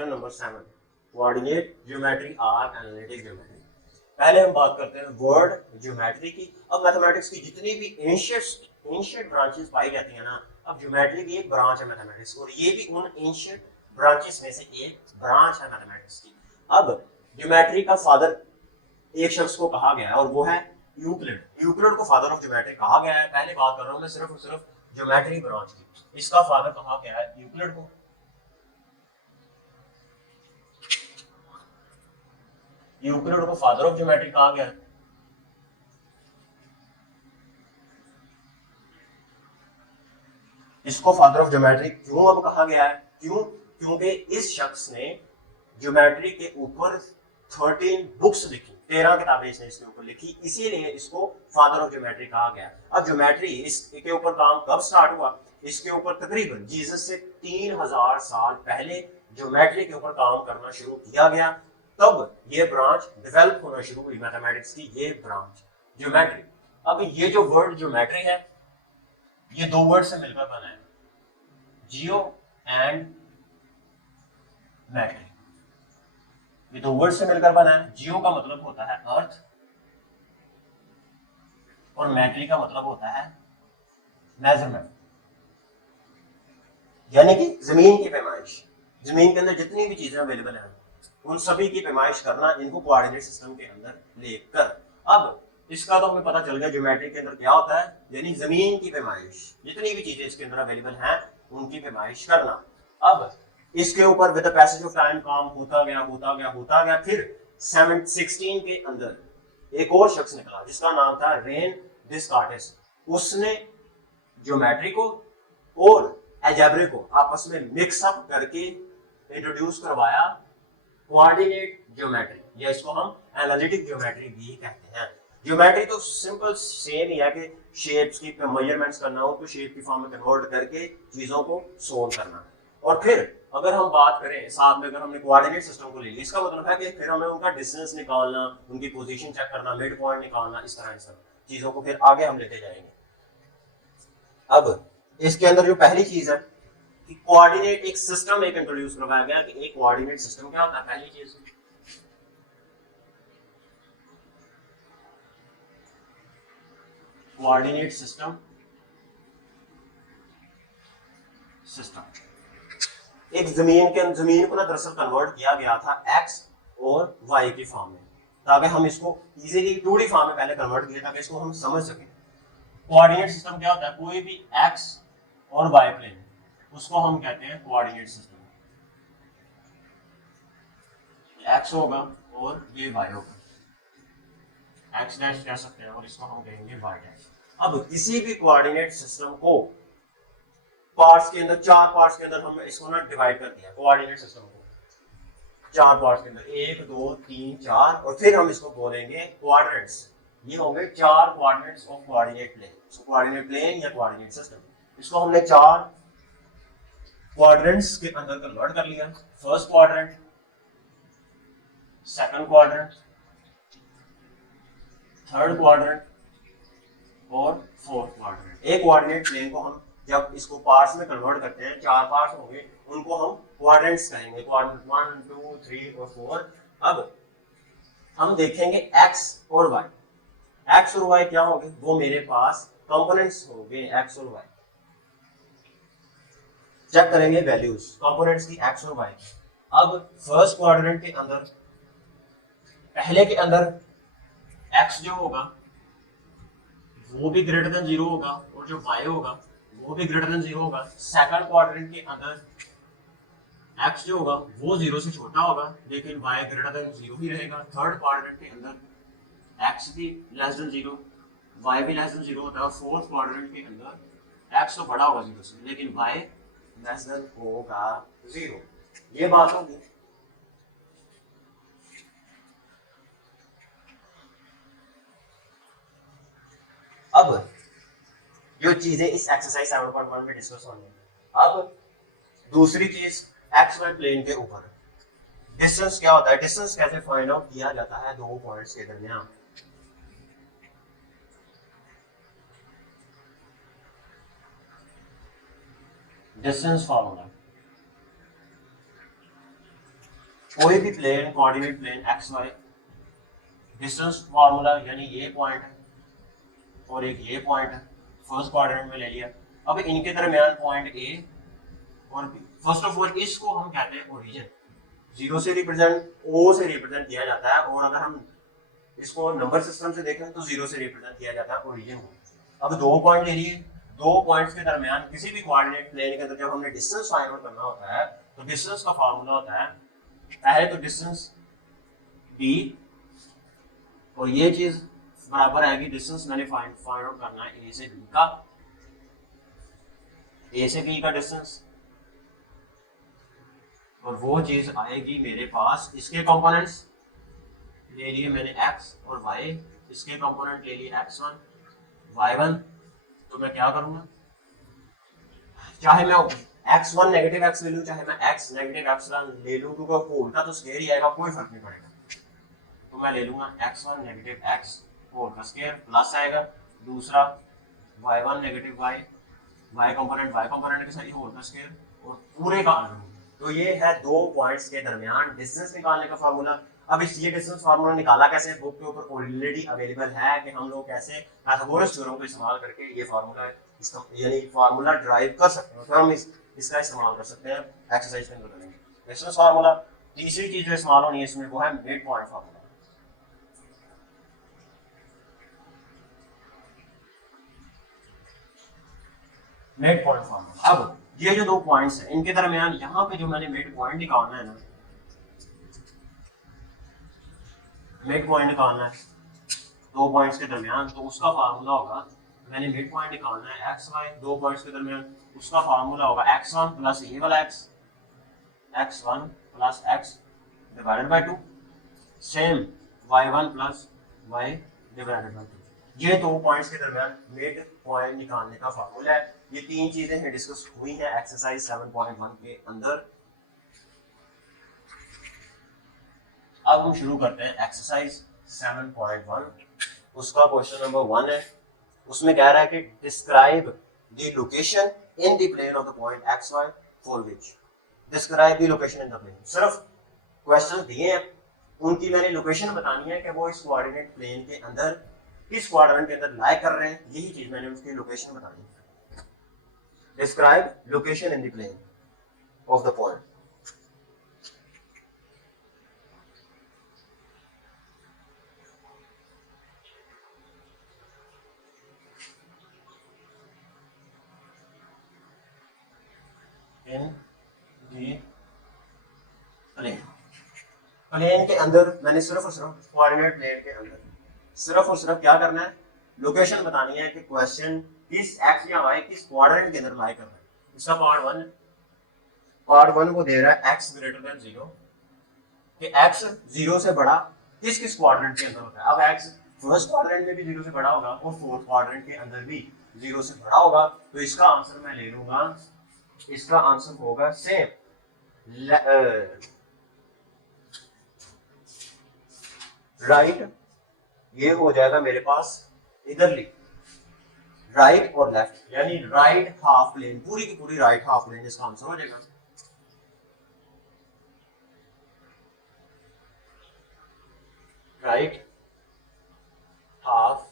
Chapter number 7 coordinate geometry or analytic geometry. पहले हम बात करते हैं वर्ड ज्योमेट्री की। अब मैथमेटिक्स की जितनी भी एंशिएंट ब्रांचेस पाई जाती है ना, अब ज्योमेट्री भी एक ब्रांच है मैथमेटिक्स और ये भी उन एंशिएंट ब्रांचेस में से एक ब्रांच है मैथमेटिक्स की। अब ज्योमेट्री का फादर एक शख्स को कहा गया है और वो है यूक्लिड। यूक्लिड को फादर ऑफ ज्योमेट्री कहा गया है। पहले बात कर रहा हूं मैं सिर्फ और सिर्फ ज्योमेट्री ब्रांच की। इसका फादर कहा गया है यूक्लिड को। यूक्लिड को फादर ऑफ ज्योमेट्री कहा गया है। इसको फादर ऑफ ज्योमेट्री क्यों अब कहा गया है? क्यों? क्योंकि इस शख्स ने ज्योमेट्री के ऊपर 13 बुक्स लिखी, 13 किताबें इसने इसके ऊपर लिखी, इसीलिए इसको फादर ऑफ ज्योमेट्री कहा गया। अब ज्योमेट्री इसके ऊपर काम कब स्टार्ट हुआ? इसके ऊपर तकरीबन जीसस से 3000 साल पहले ज्योमेट्री के ऊपर काम करना शुरू किया गया। तब ये ब्रांच डेवलप होना शुरू हुई मैथमेटिक्स की, ये ब्रांच ज्योमेट्री। अब ये जो वर्ड ज्योमेट्री है ये दो वर्ड से मिलकर बना है, जियो एंड मैट्री। ये दो वर्ड से मिलकर बना है। जियो का मतलब होता है अर्थ और मैट्री का मतलब होता है मेजरमेंट, यानी कि जमीन की पैमाइश। जमीन के अंदर जितनी भी चीजें अवेलेबल हैं उन सभी की पैमाइश करना, इनको कोऑर्डिनेट सिस्टम के अंदर लेकर। अब इसका तो हमें पता चल गया ज्योमेट्री के अंदर क्या होता है, यानी जमीन की पैमाइश, जितनी भी चीजें इसके अंदर अवेलेबल हैं उनकी पैमाइश करना। अब इसके ऊपर with the passage of time काम होता गया। फिर 16 के अंदर एक और शख्स निकला जिसका नाम था रेन डिस्कार्टिस। उसने ज्योमेट्री को और अलजेब्रा को आपस में मिक्स अप करके इंट्रोड्यूस करवाया कोऑर्डिनेट ज्योमेट्री, या इसको हम एनालिटिक ज्योमेट्री भी कहते हैं। ज्योमेट्री तो सिंपल सेम ही है कि शेप्स की मेजरमेंट्स करना हो तो शेप की फॉर्म में कन्वर्ट करके चीजों को सोल्व करना। और फिर अगर हम बात करें साथ में, अगर हमने कोऑर्डिनेट सिस्टम को ले लिया, इसका मतलब है कि फिर हमें उनका डिस्टेंस निकालना, उनकी पोजीशन चेक करना, मिड पॉइंट निकालना, इस तरह सब चीजों को फिर आगे हम लेते जाएंगे। अब इसके अंदर जो पहली चीज है कि कोऑर्डिनेट एक सिस्टम एक इंट्रोड्यूस करवाया गया कि एक कोऑर्डिनेट सिस्टम क्या होता है। पहली चीज कोऑर्डिनेट सिस्टम एक जमीन को ना दरअसल कन्वर्ट किया गया था एक्स और वाई की फॉर्म में, ताकि हम इसको इजीली 2D फॉर्म में पहले कन्वर्ट किया ताकि इसको हम समझ सकें। कोऑर्डिनेट सिस्टम क्या होता है? कोई भी एक्स और वाई प्लेन, उसको हम कहते हैं कोऑर्डिनेट सिस्टम। एक्स होगा और ये वाई होगा, एक्स डैश कह सकते हैं और इसको हम कहेंगे वाई डैश। अब किसी भी कोऑर्डिनेट सिस्टम को पार्ट्स के अंदर, 4 पार्ट्स के अंदर हम इसको ना डिवाइड कर दिया कोऑर्डिनेट सिस्टम को 4 पार्ट्स के अंदर, 1 2 3 4, और फिर हम इसको बोलेंगे क्वाड्रेंट्स। ये होंगे 4 quadrants of coordinate plane. So coordinate plane या कोऑर्डिनेट सिस्टम, इसको हमने 4 क्वाड्रेंट्स के अंदर कन्वर्ट कर लिया। First quadrant, second quadrant, third quadrant और फोर्थ क्वाड्रेंट। एक कोऑर्डिनेट प्लेन को हम जब इसको पार्ट्स में कन्वर्ट करते हैं, 4 पार्ट्स होंगे, उनको हम क्वाड्रेंट्स कहेंगे, क्वाड्रेंट 1 2 3 और 4। अब हम देखेंगे एक्स और वाई। एक्स और वाई क्या होंगे? वो मेरे पास कंपोनेंट्स होंगे एक्स और वाई। चेक करेंगे वैल्यूज कंपोनेंट्स की एक्स और वाई। अब फर्स्ट क्वाड्रेंट के अंदर, पहले के अंदर एक्स जो होगा वो भी ग्रेटर देन 0 होगा और जो वाई होगा वो भी ग्रेटर देन 0 होगा। सेकंड क्वाड्रेंट के अंदर एक्स जो होगा वो 0 से छोटा होगा लेकिन वाई ग्रेटर देन 0 ही रहेगा। थर्ड क्वाड्रेंट के अंदर एक्स भी लेस देन 0, वाई भी लेस देन 0 होता है। फोर्थ क्वाड्रेंट के अंदर एक्स तो बड़ा होगा 0 से लेकिन वाई लेस देन होगा 0। ये बात होगी। अब जो चीजें इस एक्सरसाइज 7.1 में डिस्कस होंगी। अब दूसरी चीज एक्स वाई प्लेन के ऊपर डिस्टेंस क्या होता है, डिस्टेंस कैसे फाइंड आउट किया जाता है दो पॉइंट्स के दरमियान। डिस्टेंस फार्मूला कोई भी plane coordinate plane x y, distance formula यानी ये पॉइंट है और एक ये पॉइंट है, फर्स्ट क्वाड्रेंट में ले लिया। अब इनके दरमियान पॉइंट ए और बी, फर्स्ट ऑफ ऑल इसको हम कहते हैं ओरिजिन, जीरो से रिप्रेजेंट, ओ से रिप्रेजेंट किया जाता है, और अगर हम इसको नंबर सिस्टम से देखें तो जीरो से रिप्रेजेंट किया जाता है ओरिजिन को। अब दो पॉइंट ले लिए, दो पॉइंट्स के दरमियान किसी भी कोऑर्डिनेट प्लेन के अंदर जब हमने डिस्टेंस फाइंड आउट करना होता है तो डिस्टेंस का फार्मूला होता है पहले तो डिस्टेंस बी, और ये चीज बराबर आएगी डिस्टेंस मैंने फाइंड आउट करना है ए से बी का, ए से बी का डिस्टेंस, और वो चीज आएगी मेरे पास इसके कंपोनेंट्स ले लिए मैंने x और y, इसके कंपोनेंट ले लिए x1 y1, तो मैं क्या करूंगा, चाहे मैं x1 नेगेटिव x ले लूं चाहे मैं x नेगेटिव x ले लूं, क्योंकि होल का तो स्क्वायर ही आएगा, कोई फर्क नहीं पड़ेगा। तो मैं ले लूंगा x1 नेगेटिव x होल का स्क्वायर प्लस आएगा दूसरा y1 negative y, y component के साथ होल का स्क्वायर और पूरे का अंडर। तो ये है दो पॉइंट्स के दरमियान डिस्टेंस निकालने का फार्मूला। अब इस ये डिस्टेंस फार्मूला निकाला कैसे, बुक के ऊपर ऑलरेडी अवेलेबल है कि हम लोग कैसे पाइथागोरस थ्योरम को इस्तेमाल करके ये फार्मूला इसका यानी फार्मूला ड्राइव कर सकते हैं, तो हम इसका इस्तेमाल कर सकते हैं एक्सरसाइज के अंदर करेंगे। डिस्टेंस फार्मूला, तीसरी चीज जो इस्तेमाल होनी है इसमें वो है mid point formula. Mid point formula, अब ये जो दो पॉइंट्स हैं इनके दरमियान यहाँ पे जो मैंने मिड पॉइंट निकालना है ना, मिड पॉइंट निकालना है दो पॉइंट्स के दरमियान, तो उसका फार्मूला होगा, मैंने मिड पॉइंट निकालना है एक्स वाई दो पॉइंट्स के दरमियान, उसका फार्मूला होगा x1 प्लस ये वाला x, x1 plus x divided by 2, same y1 plus y divided by 2। ये दो पॉइंट्स के दरमियान मिड पॉइंट निकालने का फार्मूला है। ये तीन चीजें हैं डिस्कस हुई हैं एक्सरसाइज 7.1 के अंदर। अब हम शुरू करते हैं एक्सरसाइज 7.1। उसका क्वेश्चन नंबर 1 है, उसमें कह रहा है कि describe the location in the plane of the point x y for which, describe the location in the plane. सिर्फ क्वेश्चन दिए हैं, उनकी मैंने लोकेशन बतानी है कि वो इस कोऑर्डिनेट प्लेन के अंदर किस क्वाड्रेंट के अंदर लाई कर रहे हैं, यही चीज मैंने उसकी लोकेशन बतानी है। Describe location in the plane of the point. In the plane, plane के अंदर मैंने सिर्फ और सिर्फ कोऑर्डिनेट प्लेन के अंदर सिर्फ और सिर्फ क्या करना है, लोकेशन बतानी है कि क्वेश्चन किस एक्स या वाई किस क्वाड्रेंट के अंदर लाई कर रहा है। इसका पार्ट वन वो दे रहा है एक्स ग्रेटर देन 0, कि एक्स 0 से बड़ा किस किस क्वाड्रेंट के अंदर होता है। अब एक्स फर्स्ट क्वाड्रेंट में भी 0 से बड़ा होगा और फोर्थ क्वाड्रेंट के अंदर भी 0 से बड़ा होगा, तो इसका आंसर मैं ले लूंगा, इसका आंसर होगा सेम राइट, ये हो जाएगा मेरे पास इधरली राइट और लेफ्ट, यानी राइट हाफ प्लेन, पूरी की पूरी राइट हाफ प्लेन इसका आंसर हो जाएगा। Right half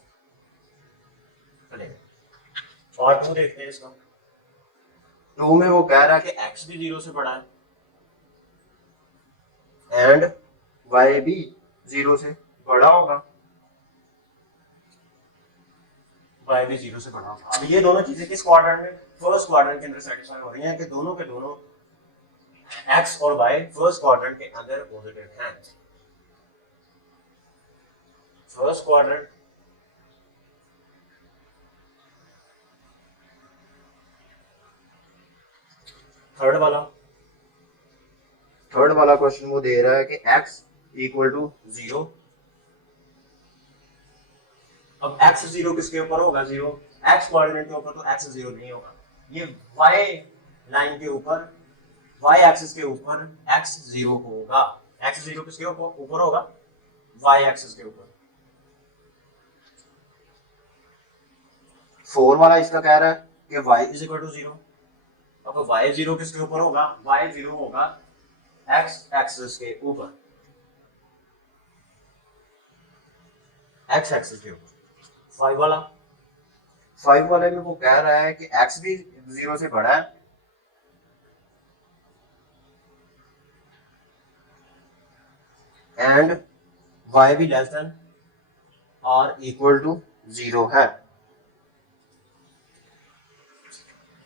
plane. और 2 देखते हैं इसका, 2 में वो कह रहा है कि x भी 0 से बड़ा है एंड y भी 0 से बड़ा होगा, y भी 0 से बड़ा होगा। अब ये दोनों चीजें किस क्वाड्रेंट में, फर्स्ट क्वाड्रेंट के अंदर सेटिस्फाई हो रही हैं कि दोनों के दोनों x और y फर्स्ट क्वाड्रेंट के अंदर पॉजिटिव हैं। फर्स्ट क्वाड्रेंट थर्ड वाला क्वेश्चन वो दे रहा है कि x इक्वल टू 0। अब x 0 किसके ऊपर होगा, 0 x कोऑर्डिनेट के ऊपर, तो x 0 नहीं होगा। ये y लाइन के ऊपर, y एक्सिस के ऊपर x 0 होगा। x 0 किसके ऊपर होगा, y एक्सिस के ऊपर। 4 वाला इसका कह रहा है कि y इज इक्वल टू 0। अब y 0 किसके ऊपर होगा, y 0 होगा एक्स एक्सिस के ऊपर, एक्स एक्सिस के ऊपर 5 वाले में वो कह रहा है कि एक्स भी 0 से बड़ा है एंड y भी लेस देन और इक्वल टू 0 है।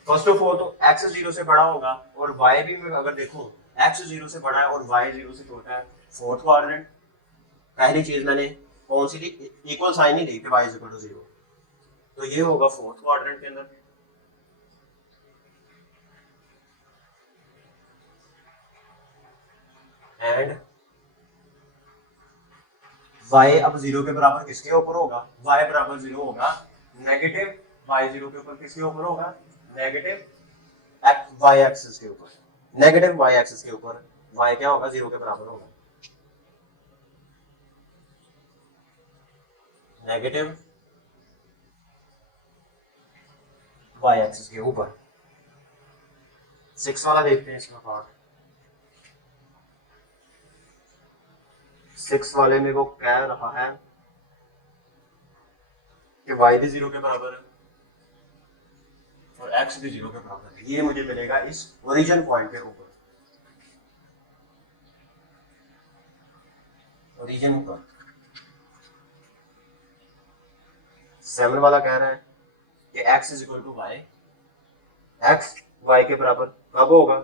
फर्स्ट ऑफ ऑल तो x 0 से बड़ा होगा और y भी मैं अगर देखूं x 0 से बड़ा है और y 0 से छोटा है, फोर्थ क्वाड्रेंट। पहली चीज मैंने कौन सी ली, इक्वल साइन ही ली कि y 0, तो ये होगा फोर्थ क्वाड्रेंट के अंदर। एंड y अब 0 के बराबर किसके ऊपर होगा, y बराबर 0 होगा नेगेटिव y 0 के ऊपर किसके ऊपर होगा, नेगेटिव y एक्सिस के ऊपर, नेगेटिव y एक्सिस के ऊपर y क्या होगा, 0 के बराबर होगा, नेगेटिव y एक्सिस के ऊपर। 6 वाला देखते हैं इसका पार्ट। 6 वाले में वो कह रहा है कि y भी 0 के बराबर है और x भी 0 के बराबर है। ये मुझे मिलेगा इस ओरिजिन पॉइंट के ऊपर, ओरिजिन पर। 7 वाला कह रहा है कि x is equal to y, x y के बराबर कब होगा,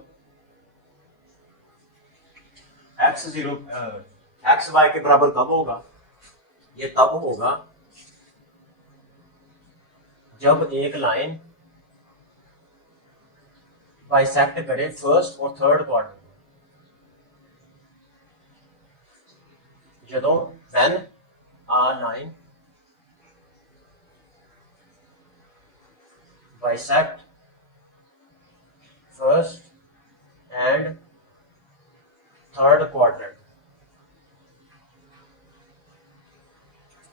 x y के बराबर कब होगा, ये तब होगा जब एक लाइन बाइसेक्ट करे फर्स्ट और थर्ड क्वाड्रेंट में। ਜਦੋਂ when R9 bisect first and third quadrant,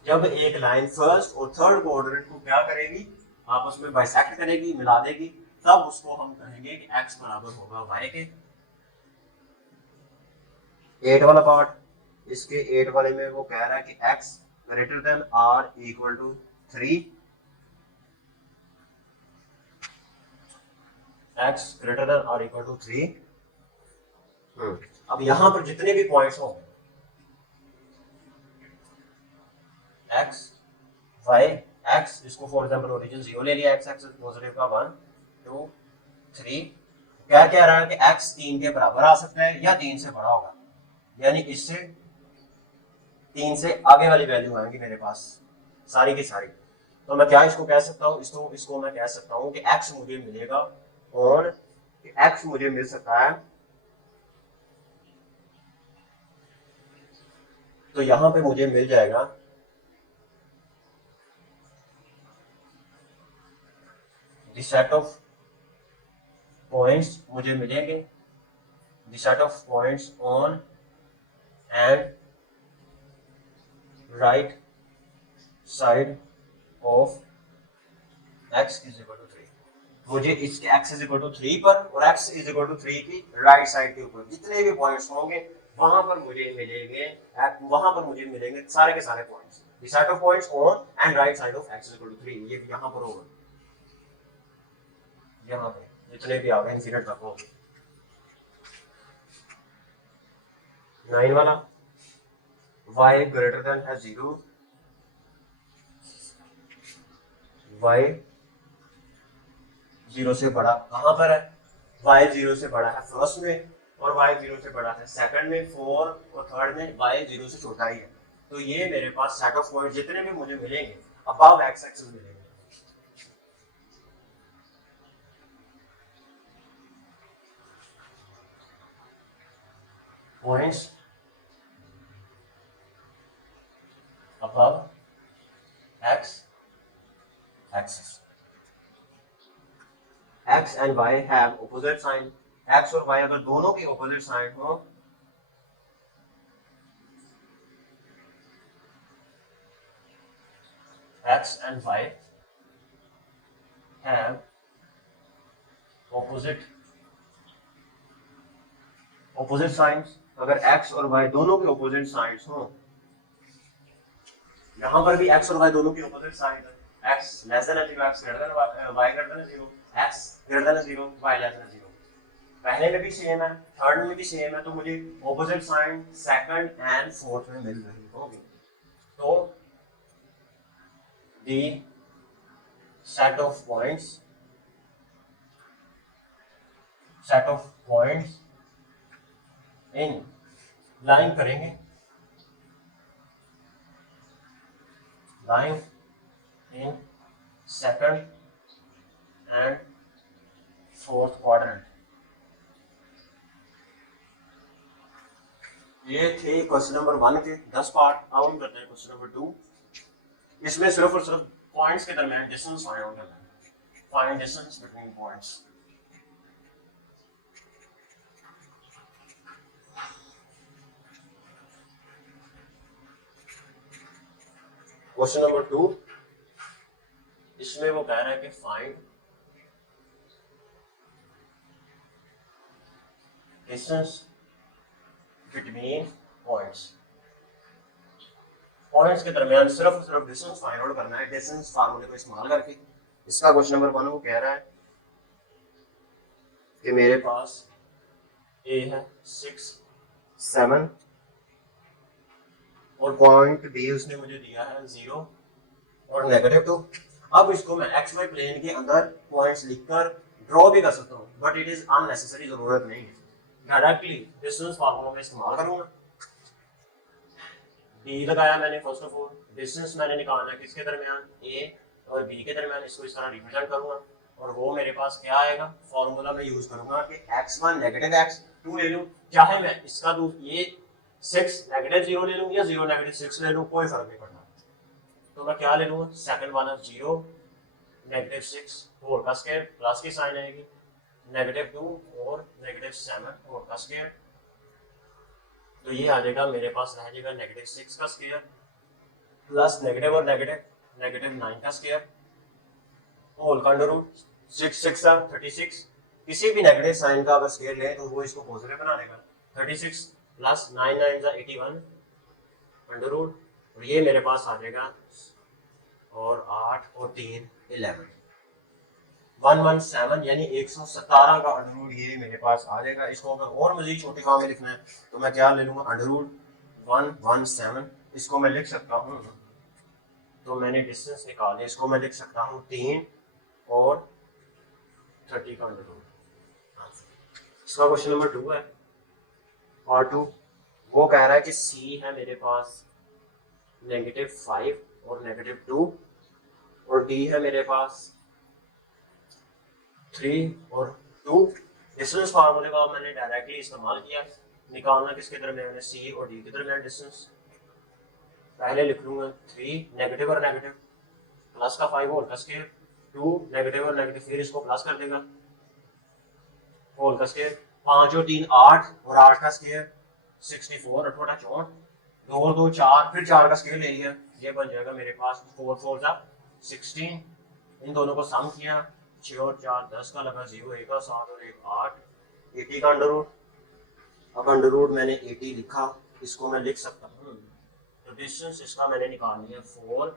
जब एक लाइन फर्स्ट और थर्ड क्वाड्रेंट को क्या करेगी, आपस में बाइसेक्ट करेगी, मिला देगी, तब उसको हम कहेंगे कि x बराबर होगा y के। 8 वाला पार्ट, इसके 8 वाले में वो कह रहा है कि x greater than r equal to 3, x greater than r equal to 3। अब यहां पर जितने भी पॉइंट्स होंगे x y x, इसको फॉर एग्जांपल ओरिजिन 0 ले लिया, x एक्सिस पॉजिटिव का 1 2 3, क्या कह रहा है कि x 3 के बराबर आ सकता है या 3 से बड़ा होगा, यानी इससे 3 से आगे वाली वैल्यू आएंगी मेरे पास सारी की सारी। तो मैं क्या इसको कह सकता हूँ, इसको मैं कह सकता हूँ कि x मुझे मिलेगा और x मुझे मिल सकता है, तो यहां पे मुझे मिल जाएगा द सेट ऑफ पॉइंट्स, मुझे मिलेंगे the set of points on and right side of x is equal to 3। मुझे इसके x इज इक्वल टू 3 पर और x इज इक्वल टू 3 की राइट साइड के ऊपर जितने भी पॉइंट्स होंगे वहां पर मुझे मिलेंगे सारे के सारे points, the set of points on and right side of x is equal to 3। ये यहां पर होगा, यहां पे जितने भी आ गए इंफिनिट तक होंगे। 9 वाला, y ग्रेटर देन है 0, y 0 से बड़ा कहां पर है, y 0 से बड़ा है फर्स्ट में और y 0 से बड़ा है सेकंड में, फोर्थ और थर्ड में y 0 से छोटा ही है। तो ये मेरे पास सेट ऑफ पॉइंट जितने भी मुझे मिलेंगे अबव x एक्सिस मिलेंगे। Points above x axis, x and y have opposite sign, x और y अगर दोनों की opposite sign हो x and y have opposite opposite science, अगर x और y दोनों के ऑपोजिट साइंस हो, यहाँ पर भी x और y दोनों की ऑपोजिट साइड है, x less than 0, x greater then y greater than 0, x greater then 0, y less than 0, पहले में भी सेम है, थर्ड में भी सेम है, तो मुझे opposite sign second and fourth में मिल रही होगी। तो the set of points in line करेंगे, line in second and fourth quadrant. ये थे क्वेश्चन नंबर 1 के 10 पार्ट। अब हम करते हैं क्वेश्चन नंबर 2। इसमें सिर्फ और सिर्फ पॉइंट्स के दरमियान डिस्टेंस फाइंड आउट करना है, find distance between points. Question number 2, इसमें वो कह रहा है कि find distance between points. Points के दरमियान सिर्फ और सिर्फ डिस्टेंस फाइंड आउट करना है डिस्टेंस फार्मूले को इस्तेमाल करके। इसका क्वेश्चन नंबर 1 वो कह रहा है कि मेरे पास ए है 6 7 और पॉइंट बी उसने मुझे दिया है 0 और -2। अब इसको मैं एक्स वाई प्लेन के अंदर पॉइंट्स लिखकर ड्रॉ भी कर सकता हूँ, बट इट इज अननेसेसरी, जरूरत नहीं है। डायरेक्टली डिस्टेंस फार्मूला में इस्तेमाल करूंगा। डी लगाया मैंने, फर्स्ट ऑफ ऑल डिस्टेंस मैंने निकालना है किसके दरमियान, ए और बी के दरमियान। इसको इस तरह रिप्रेजेंट करूंगा और वो मेरे पास क्या आएगा, फॉर्मूला में यूज करूंगा कि x1 -x2 ले लूं, चाहे मैं इसका दूं ये 6 -0 ले लूं या 0 -6 ले लूं, कोई फर्क नहीं पड़ता। तो मैं क्या ले लूंगा, सेकंड वाला 0 -6 होल का स्क्वायर, प्लस की साइन आएगी, -2 और -7 होल का स्क्वायर। तो ये आ जाएगा मेरे पास, रह जाएगा -6 का स्क्वायर प्लस नेगेटिव और -9 का स्क्वायर होल का अंडर रूट। 6 6 36, किसी भी नेगेटिव साइन का अगर स्क्वायर लें तो वो इसको पॉजिटिव बना देगा। 36 प्लस 9 9 81 अंडर रूट, और ये मेरे पास आ जाएगा और 8 और 3 11 117, यानी 117 का अंडर रूट ये मेरे पास आ जाएगा। इसको अगर और मजीद छोटी फॉर्म में लिखना है तो मैं क्या ले लूंगा, अंडर रूट 117, इसको मैं लिख सकता हूँ। तो मैंने डिस्टेंस निकाल लिया, इसको मैं लिख सकता हूँ 3 और 30 का अंडर रूट। इसका क्वेश्चन नंबर 2 है। और 2 वो कह रहा है कि सी है मेरे पास -5 और -2 और डी है मेरे पास 3 और 2। डिस्टेंस फार्मूले का मैंने डायरेक्टली इस्तेमाल किया, निकालना किसके दरमियान है, सी और डी के दरमियान डिस्टेंस। पहले लिख लूंगा 3 नेगेटिव और नेगेटिव प्लस का 5 होल का स्क्वायर, 2 नेगेटिव और नेगेटिव, फिर इसको प्लस कर देगा होल का स्क्वायर, 5 और 3 8 और 8 का स्क्वायर 64 और 64, 2 और 2 4, फिर 4 का स्क्वायर ले लिया, ये बन जाएगा मेरे पास 4 4 जा 16। इन दोनों को सम किया, 6 और 4 10 का लगा, 0 1 का 7 और 1 8, 80 का अंडर रूट। अब अंडर रूट मैंने 80 लिखा, इसको मैं लिख सकता हूँ, तो डिस्टेंस इसका मैंने निकाल लिया 4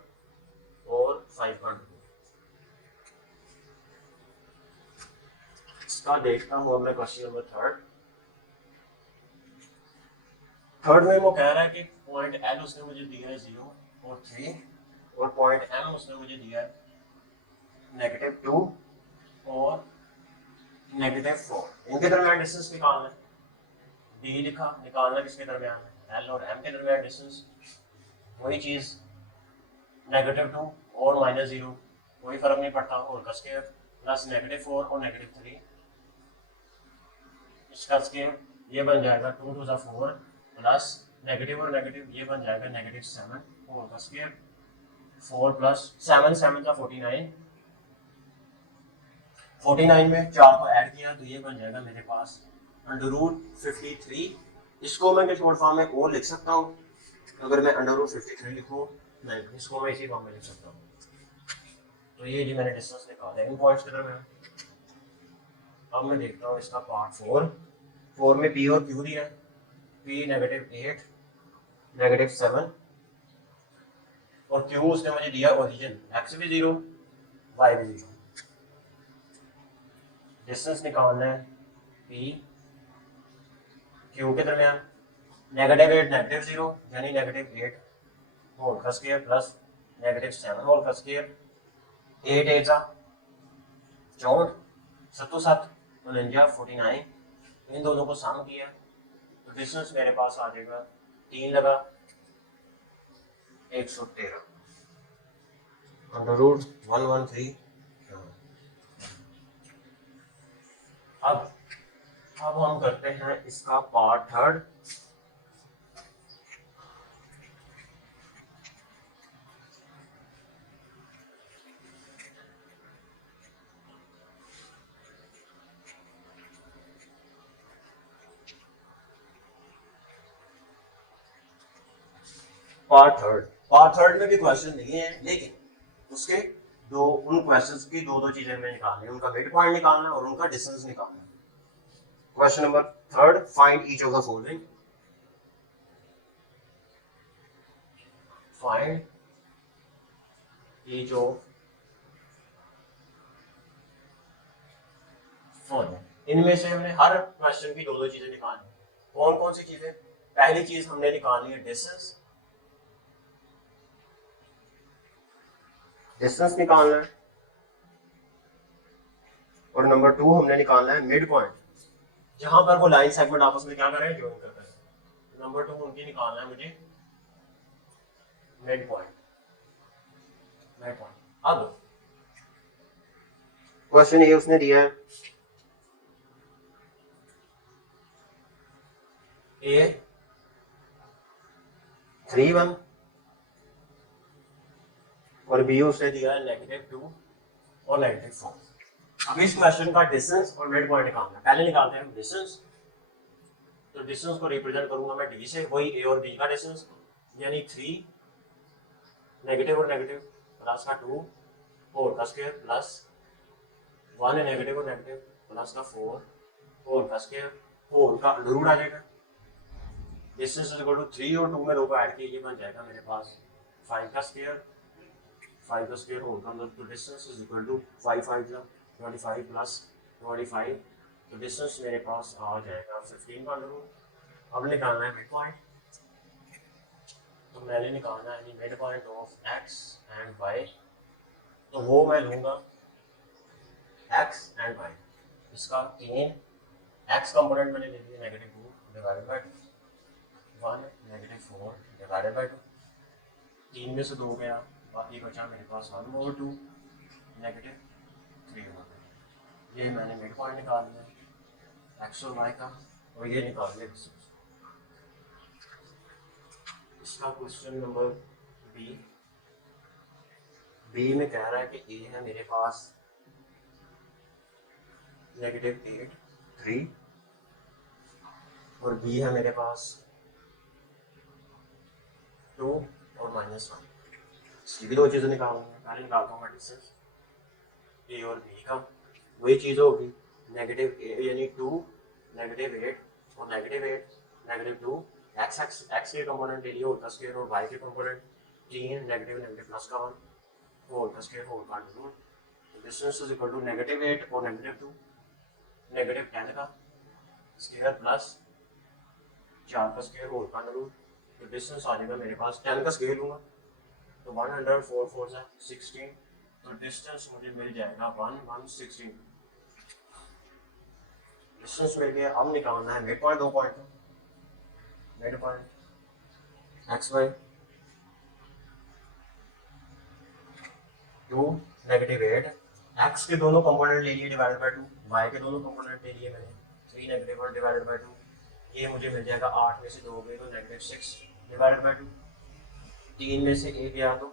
और 5 का अंडर रूट। इसका देखता हूँ अब मैं क्वेश्चन नंबर 3। थर्ड में वो कह रहा है कि पॉइंट एल उसने मुझे दिया है 0 और 3 और पॉइंट एम उसने मुझे दिया है -2 और -4। इनके दरमियान डिस्टेंस निकालना है। डी लिखा, निकालना किसके दरमियान है, एल और एम के दरमियान डिस्टेंस। वही चीज -2 और -0, कोई फर्क नहीं पड़ता, होल का स्क्वायर प्लस -4 और -3, इसका स्क्वायर ये बन जाएगा 2 2 4 प्लस नेगेटिव और नेगेटिव ये बन जाएगा -7 होल का स्क्वायर, 4 प्लस 7 7 का 49, 49 में 4 को ऐड किया तो ये बन जाएगा मेरे पास अंडर रूट 53। इसको मैं शॉर्ट फॉर्म में और लिख सकता हूँ, अगर मैं अंडर रूट 53 लिखूँ, नहीं इसको मैं इसी फॉर्म में लिख सकता हूँ। तो ये जी मैंने डिस्टेंस निकाला इन पॉइंट्स के दरमियान। अब मैं देखता हूँ इसका पार्ट 4 4 में P और Q दिया है, P -8 -7 और Q उसने मुझे दिया ओरिजिन, x भी 0 y भी 0। डिस्टेंस निकालना है P Q के दरमियान, -8 -0 यानी -8 होल का स्क्वायर प्लस -7 होल का स्क्वायर, 8 8 64 7 7 49, इन दोनों को सम किया तो डिस्टेंस मेरे पास आ जाएगा 3 लगा 113 √113। अब हम करते हैं इसका पार्ट थर्ड। पार्ट थर्ड में भी क्वेश्चन नहीं है, लेकिन उसके उन क्वेश्चंस की दो चीजें हमें निकालनी है, उनका मिड पॉइंट निकालना और उनका डिस्टेंस निकालना। Question number third, find each of the following. Find each of following. इनमें से हमने हर क्वेश्चन की दो चीजें निकालनी। कौन कौन सी चीजें? पहली चीज हमने निकालनी है डिस्टेंस निकालना है, और नंबर 2 हमने निकालना है मिड पॉइंट, जहां पर वो लाइन सेगमेंट आपस में क्या कर रहे हैं, ज्वाइन कर रहे हैं। नंबर 2 उनकी निकालना है मुझे मिड पॉइंट। अब क्वेश्चन ये उसने दिया है A 3 1 और B उसने दिया है -2 और -4। अब इस क्वेश्चन का डिस्टेंस और मिड पॉइंट निकालना है। पहले निकालते हैं डिस्टेंस। तो डिस्टेंस को रिप्रेजेंट करूंगा मैं D से, वही A और B का डिस्टेंस, यानी 3 नेगेटिव और नेगेटिव प्लस का 2 4 का स्क्वायर प्लस 1 नेगेटिव और नेगेटिव प्लस का 4 4 का स्क्वायर, 4 का जरूर आ जाएगा। डिस्टेंस इज इक्वल टू 3 और 2 में 2 को ऐड किया, ये बन जाएगा मेरे पास 5 का स्क्वायर, 5 का स्क्वायर होल का मतलब, तो distance is equal to 5 5 25 plus 25, तो डिस्टेंस मेरे पास आ जाएगा 15 का अंडर। अब निकालना है मिड पॉइंट, तो मैंने निकालना है mid point of x and y, तो वो मैं लूंगा x एंड y। इसका 3 x कंपोनेंट मैंने ले लिया -2 डिवाइडेड बाय 1 -4 डिवाइडेड बाय 2, 3 में से 2 गया, बाकी बचा मेरे पास 1/2 -3/2। ये मैंने मिड पॉइंट निकाल लिया x और y का, और ये निकाल लिया डिस्टेंस। इसका क्वेश्चन नंबर बी में कह रहा है कि ए है मेरे पास -8 3 और बी है मेरे पास 2 और -1। इसकी भी दो चीजें निकालूंगा। पहले निकालता हूँ मैं डिस्टेंस ए और बी का, वही चीज होगी -8 यानी 2 -8 और -8 -2 x के कंपोनेंट ले लिए होल का स्क्वायर, और y के कंपोनेंट 3 नेगेटिव प्लस का 1 होल का स्क्वायर होल का रूट, तो डिस्टेंस इज इक्वल टू -8 और -2 -10 का स्क्वायर प्लस 4 का स्क्वायर होल का रूट, तो डिस्टेंस आ जाएगा मेरे पास 10 का स्क्वायर लूंगा तो 104 4 से 16, तो डिस्टेंस मुझे मिल जाएगा 116। डिस्टेंस मिल गया। अब निकालना है mid point, 2 point mid point x y 2 -8, x के दोनों कंपोनेंट ले लिए डिवाइडेड बाय 2, वाई के दोनों कंपोनेंट ले लिए मैंने 3 नेगेटिव और डिवाइडेड बाय 2, ये मुझे मिल जाएगा 8 में से 2 गए तो -6 डिवाइडेड बाय 2, 3 में से 1 गया तो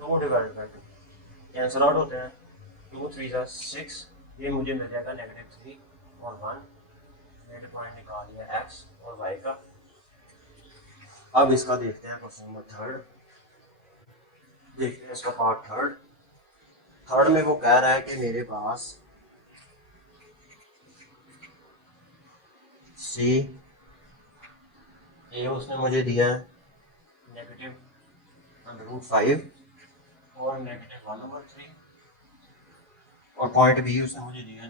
2 डिवाइडेड बाय 2, कैंसिल आउट होते हैं, 2 3 जा 6, ये मुझे मिल जाएगा -3 और 1। मिड पॉइंट निकाल लिया x और y का। अब इसका देखते हैं क्वेश्चन नंबर थर्ड, देखते हैं इसका पार्ट थर्ड में वो कह रहा है कि मेरे पास सी ए उसने मुझे दिया है -√5 और -1/3 और पॉइंट बी उसने मुझे दिया है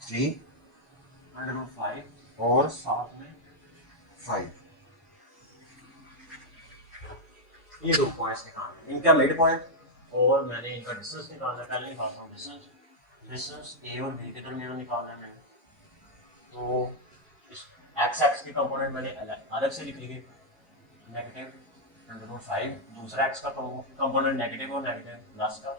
-3/5 और साथ में 5। ये 2 पॉइंट्स निकालने हैं, इनका मिड पॉइंट और मैंने इनका डिस्टेंस निकालना है। पहले निकालता हूँ डिस्टेंस ए और बी के दरमियान निकालना है मैंने। तो इस x की कंपोनेंट मैंने अलग से लिख ली है -√5, दूसरा x का कंपोनेंट नेगेटिव और नेगेटिव प्लस का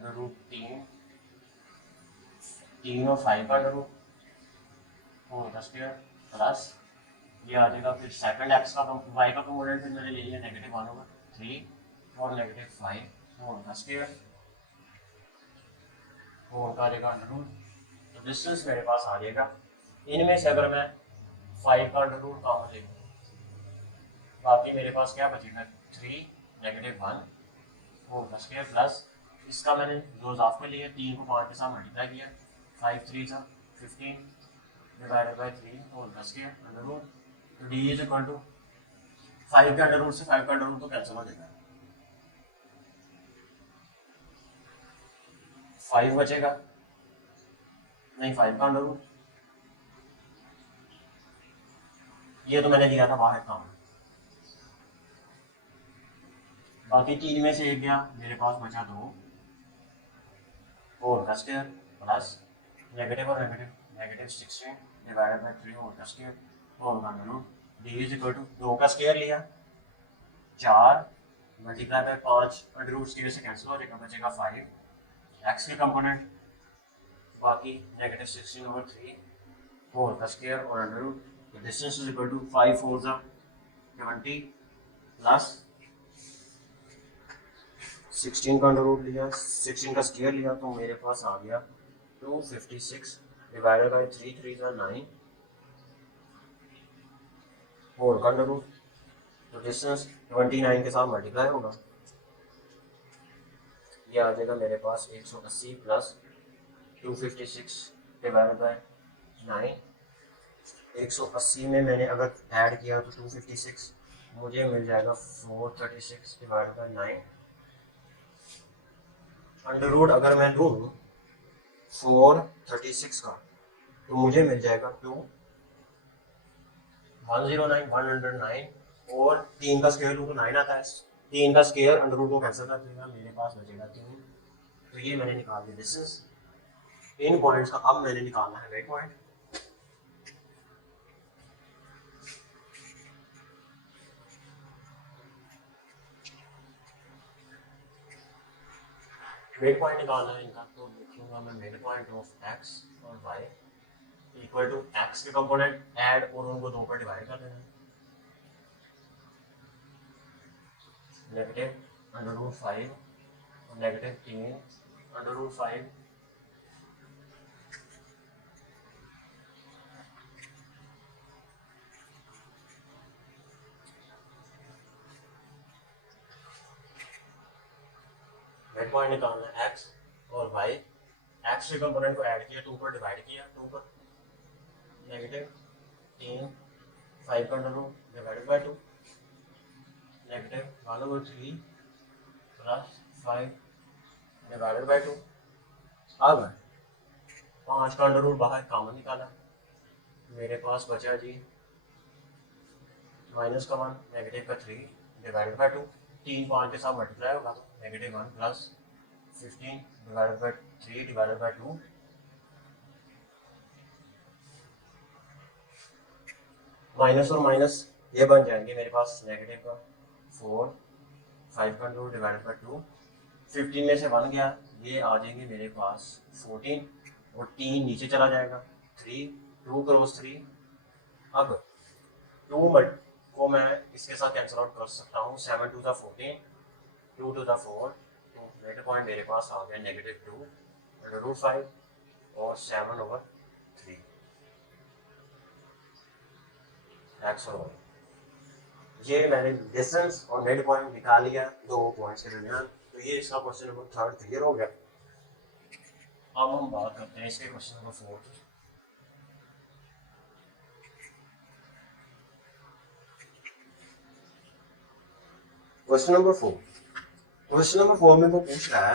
√3 और 5 का √4 प्लस ये आ जाएगा। फिर सेकंड x का y का कंपोनेंट फिर मैंने ले लिया -1/3 और -5 4 का आ जाएगा √। तो डिस्टेंस मेरे पास आ जाएगा। इनमें से अगर मैं 5 का √ कॉमन ले लूँ, बाकी मेरे पास क्या बचेगा 3 -1 4 प्लस इसका मैंने रोज ऑफ में लिया, 3 को 5 के साथ मल्टीप्लाई किया, 5 3 सा 15 डिवाइडेड बाय 3 होल √ तो डी इज इक्वल टू 5 का √ से 5 का √ तो कैंसिल हो जाएगा, 5 बचेगा नहीं 5 का √ ये तो मैंने दिया था बाहर काम। बाकी 3 में से एक गया, मेरे पास बचा 2 होल प्लस नेगेटिव और negative 16 divided by 3 whole whole d is equal to 2 का स्क्वायर लिया 4 मल्टीप्लाई बाय 5 √ स्क्वायर से कैंसिल हो जाएगा, बचेगा 5 x के कंपोनेंट, बाकी -16/3 होल और √ distance is equal to 5 4 20 plus 16 का √ लिया, 16 का स्क्वायर लिया तो मेरे पास आ गया 256 डिवाइडेड बाय 3 3 9 होल का √ तो डिस्टेंस 29 के साथ मल्टीप्लाई होगा, ये आ जाएगा मेरे पास 180 प्लस 256 डिवाइडेड बाय 9। 180 में मैंने अगर ऐड किया तो 256 मुझे मिल जाएगा 436 डिवाइडेड बाय 9 √ अगर मैं लूँ 436 का तो मुझे मिल जाएगा 109 और 3 का स्क्वायर लूँ तो 9 आता है, 3 का स्क्वायर √ को कैंसिल कर देगा, मेरे पास बचेगा 3। तो ये मैंने निकाल दिया डिस्टेंस। इन पॉइंट्स का अब मैंने निकालना है मिड पॉइंट। मिड पॉइंट निकालना है इनका, तो लिखूंगा मैं मिड पॉइंट ऑफ x और y इक्वल टू x के कंपोनेंट ऐड और उनको 2 पर डिवाइड कर देना है, -√5 और -3/5 मिड पॉइंट निकालना है x और y, x के कंपोनेंट को ऐड किया 2 पर डिवाइड किया 2 पर -3 5 का √ divided by 2 -1/3 plus 5 divided by 2। अब 5 का √ बाहर कॉमन निकाला, मेरे पास बचा जी -1 -3 डिवाइडेड बाय 2, 3 5 के साथ मल्टीप्लाई होगा तो -1 plus 15 divided by 3 divided by 2 minus और माइनस ये बन जाएंगे मेरे पास नेगेटिव का 4 5 का √ डिवाइडेड बाय 2, 15 में से 1 गया, ये आ जाएंगे मेरे पास 14 और 3 नीचे चला जाएगा 3 2 क्रॉस 3। अब 2 को मैं इसके साथ कैंसिल आउट कर सकता हूँ, 7 2 14 2 2 4, तो मिड पॉइंट मेरे पास आ गया -2 √5 और 7/3 x और y। ये मैंने डिस्टेंस और मिड पॉइंट निकाल लिया 2 पॉइंट्स के दरमियान। तो ये इसका क्वेश्चन नंबर 3 क्लियर हो गया। अब हम बात करते हैं इसके क्वेश्चन नंबर 4 की। क्वेश्चन नंबर 4, क्वेश्चन नंबर 4 में वो पूछ रहा है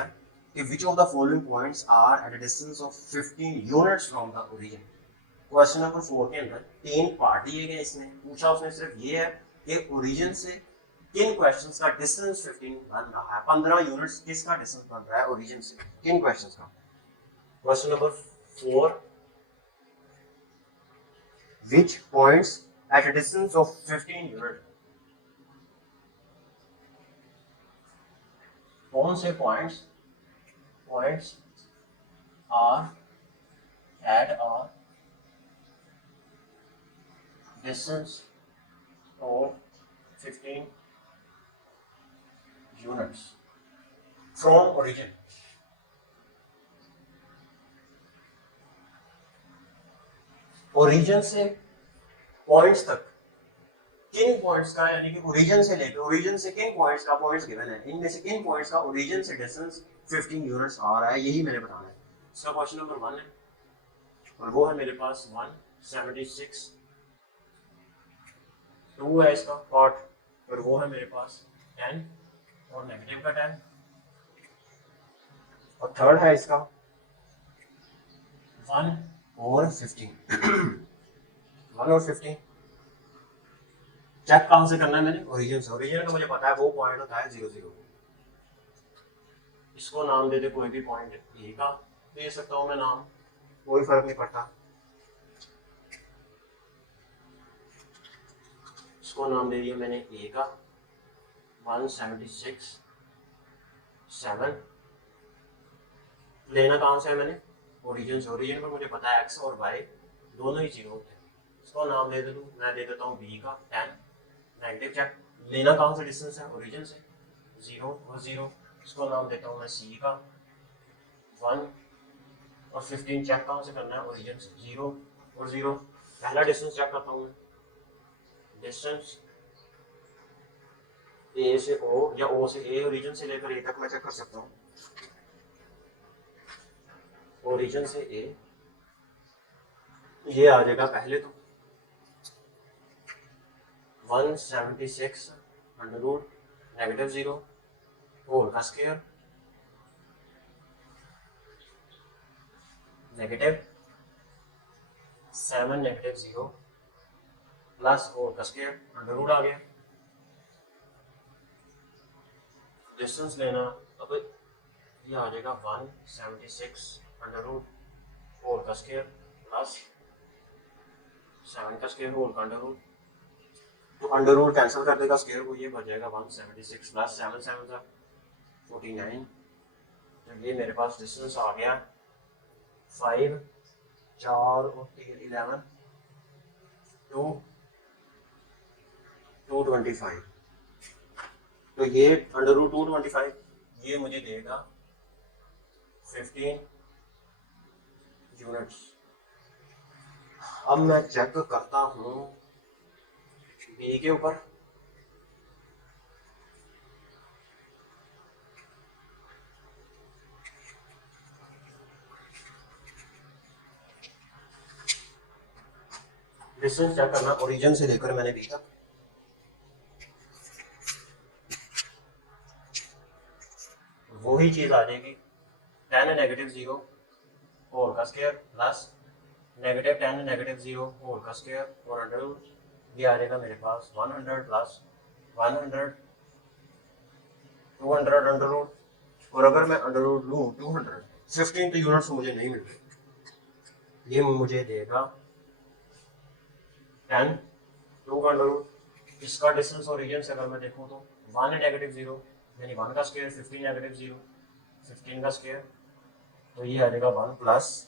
कि which of the following points are at a distance of 15 units from the origin. Question number 4 के अंदर 3 पार्ट दिए गए, इसमें पूछा उसने सिर्फ ये है कि ओरिजिन से किन क्वेश्चंस का डिस्टेंस 15 बन रहा है, 15 यूनिट्स किसका डिस्टेंस बन रहा है ओरिजिन से, किन क्वेश्चंस का। Question number 4, which points at a distance of 15 unit, कौन से points are at a distance of 15 units from origin. Origin से पॉइंट्स तक किन पॉइंट्स का, यानी कि ओरिजिन से लेकर ओरिजिन से किन पॉइंट्स का, पॉइंट्स गिवन है, इनमें से किन पॉइंट्स का ओरिजिन से डिस्टेंस 15 यूनिट्स आ रहा है, यही मैंने बताना है। इसका क्वेश्चन नंबर 1 है और वो है मेरे पास 176, 2 है इसका पार्ट और वो है मेरे पास 10 और नेगेटिव का 10, और थर्ड है इसका 1 और 15 1 और 15 चेक कहां से करना है मैंने, ओरिजिन से। ओरिजिन का मुझे पता है वो पॉइंट होता है 0 0, इसको नाम दे दे कोई भी पॉइंट ए का दे सकता हूं मैं नाम, कोई फर्क नहीं पड़ता। इसको नाम दे दिया मैंने ए का 176 7, लेना कहां से है मैंने, ओरिजिन से। ओरिजिन पर मुझे पता है एक्स और वाई दोनों ही 0 होते हैं। इसको नाम दे दूं, मैं दे देता हूँ बी का 10, नेगेटिव चेक, लेना कहां से डिस्टेंस है, ओरिजिन से, 0 और 0। इसको नाम देता हूँ मैं सी का 1 और 15 चेक कहां से करना है, ओरिजिन से, 0 और 0। पहला डिस्टेंस चेक करता हूँ मैं, डिस्टेंस ए से ओ या ओ से ए, ओरिजिन से लेकर ए तक मैं चेक कर सकता हूँ। ओरिजिन से ए ये आ जाएगा पहले तो 176 अंडर रूट नेगेटिव 0 होल का square negative 7 negative 0 plus whole का स्क्वायर अंडर रूट आ गया। डिस्टेंस लेना, अब ये आ जाएगा 176 अंडर रूट होल का स्क्वायर प्लस 7 का स्क्वायर होल का अंडर रूट, तो अंडर रूट कैंसिल कर देगा स्क्वायर को, ये बच जाएगा 176 प्लस 7 7 का 49। तो ये मेरे पास डिस्टेंस आ गया 5 4 और 3 11 225। तो ये अंडर रूट 225 ये मुझे देगा 15 यूनिट्स। अब मैं चेक करता हूं बी के ऊपर, डिस्टेंस चेक करना ओरिजिन से लेकर मैंने बी तक, वही चीज आ जाएगी 10 नेगेटिव 0 होल का square plus negative 10 negative 0 whole का स्क्वायर और अंडर रूट, ये आ जाएगा मेरे पास 100 प्लस 100 200 अंडर रूट, और अगर मैं अंडर रूट लूँ 200 15 तो यूनिट्स मुझे नहीं मिल रही, ये मुझे देगा 10 2 का अंडर रूट। इसका डिस्टेंस ओरिजिन से अगर मैं देखूँ तो 1 नेगेटिव 0 यानी 1 का स्क्वायर 15 नेगेटिव 0 15 का स्क्वायर, तो ये आ जाएगा 1 प्लस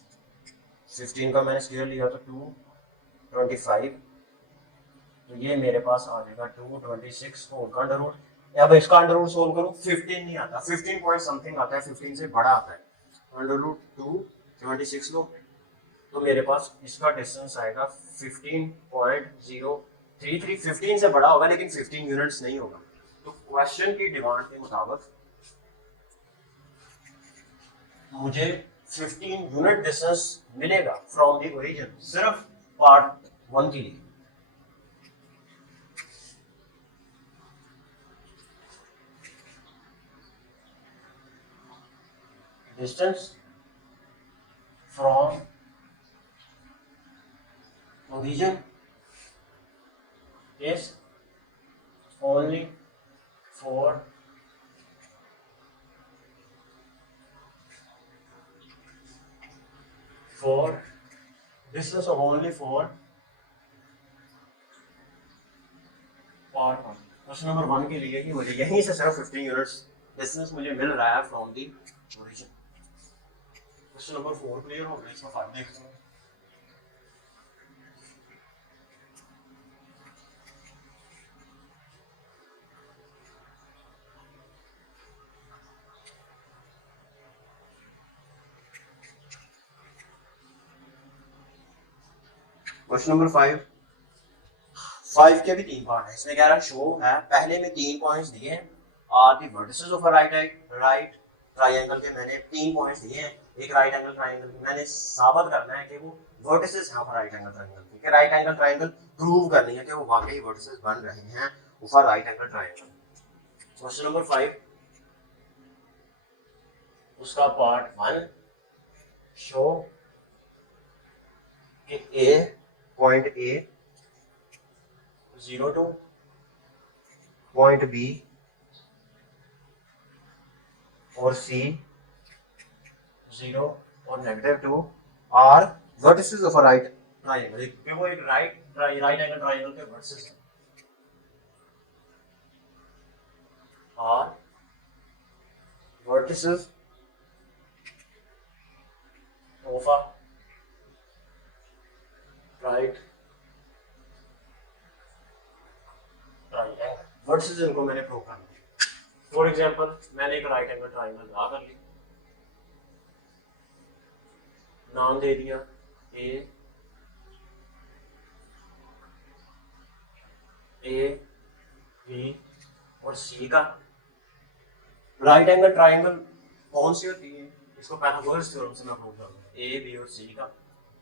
15 का मैंने स्क्वायर लिया तो 225, तो ये मेरे पास आ जाएगा 226 होल का अंडर रूट। अब इसका अंडर रूट सोल्व करूं 15 नहीं आता, 15 पॉइंट समथिंग आता है, 15 से बड़ा आता है, अंडर रूट 226 लो तो मेरे पास इसका डिस्टेंस आएगा 15.033। 15 से बड़ा होगा लेकिन 15 यूनिट्स नहीं होगा। तो क्वेश्चन की डिमांड के मुताबिक मुझे 15 यूनिट डिस्टेंस मिलेगा फ्रॉम द ओरिजिन सिर्फ पार्ट 1 के लिए। distance from origin is only for distance of only for part one. Question number one के लिए कि मुझे यहीं से सिर्फ 15 यूनिट्स डिस्टेंस मुझे मिल रहा है from the origin. Question number 4 clear हो गया, इसका 5 देखते हैं। क्वेश्चन नंबर 5 के भी 3 पार्ट है। इसमें कह रहा है शो है, पहले में 3 पॉइंट्स दिए हैं are the vertices of a right triangle के मैंने 3 पॉइंट्स दिए हैं। एक राइट एंगल ट्रायंगल की मैंने साबित करना है कि वो वर्टिसेस हैं राइट एंगल ट्रायंगल की, कि राइट एंगल ट्रायंगल प्रूव करनी है कि वो वाकई वर्टिसेस बन रहे हैं for right angle triangle. Question number 5 उसका पार्ट 1 शो कि A point A 0 to point B और सी 0 और -2 are vertices of a right triangle. वो एक राइट एंगल ट्रायंगल के वर्टिसेस हैं। Are vertices of a right triangle. Vertices इनको मैंने प्रूव करना है। फॉर एग्जांपल मैंने एक राइट एंगल ट्रायंगल ड्रा कर लिया, नाम दे दिया ए बी और सी का। राइट एंगल ट्रायंगल कौन सी होती है, इसको पाइथागोरस थ्योरम से मैं प्रूव करूंगा। ए बी और सी का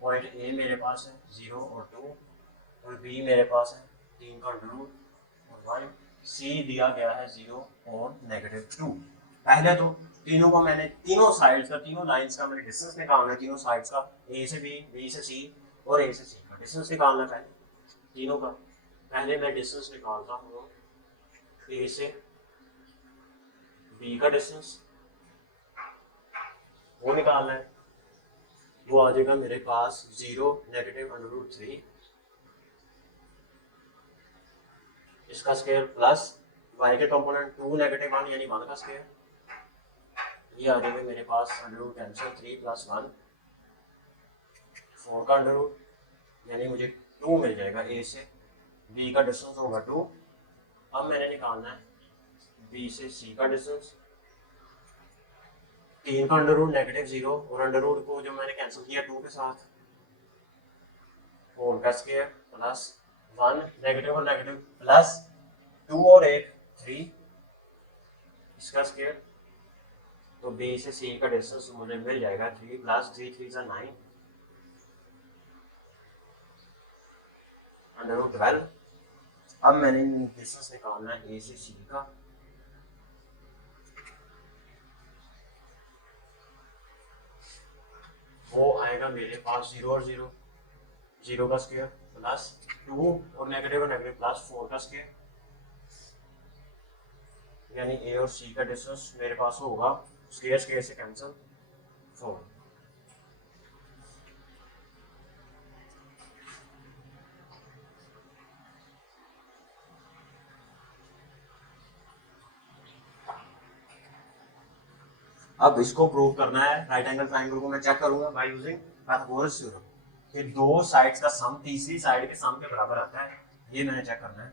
पॉइंट ए मेरे पास है 0 और 2 और बी मेरे पास है 3 का रूट और 1, सी दिया गया है 0 और -2। पहले तो तीनों को मैंने तीनों साइड्स का, तीनों लाइंस का मैंने डिस्टेंस निकालना है, तीनों साइड्स का, ए से बी, बी से सी और ए से सी का डिस्टेंस निकालना है पहले तीनों का। पहले मैं डिस्टेंस निकालता हूँ ए से बी का डिस्टेंस, वो निकालना है। वो आ जाएगा मेरे पास 0 -√3 इसका स्क्वायर प्लस y के कंपोनेंट 2 -1 यानी 1 का स्क्वायर। ये आ जाएगा मेरे पास √ कैंसिल 3 + 1 4 का √ यानी मुझे 2 मिल जाएगा। ए से बी का डिस्टेंस होगा 2। अब मैंने निकालना है बी से सी का डिस्टेंस। 3 का √ -0 और √ को जो मैंने कैंसिल किया 2 के साथ, 4 का स्क्वायर प्लस 1 नेगेटिव और नेगेटिव प्लस 2 और 1 3 इसका स्क्वायर। तो बी से सी का डिस्टेंस मुझे मिल जाएगा 3 + 3 3 = 9 √12। अब मैंने डिस्टेंस निकालना है ए से सी का। वो आएगा मेरे पास 0 और 0, 0 का स्क्वायर प्लस 2 और नेगेटिव प्लस 4 का स्क्वायर, यानी ए और सी का डिस्टेंस मेरे पास होगा स्क्वायर स्क्वायर से कैंसिल 4। अब इसको प्रूव करना है, राइट एंगल ट्रायंगल को मैं चेक करूंगा बाय यूजिंग पाइथागोरस थ्योरम कि दो साइड्स का सम तीसरी साइड के सम के बराबर आता है। ये मैंने चेक करना है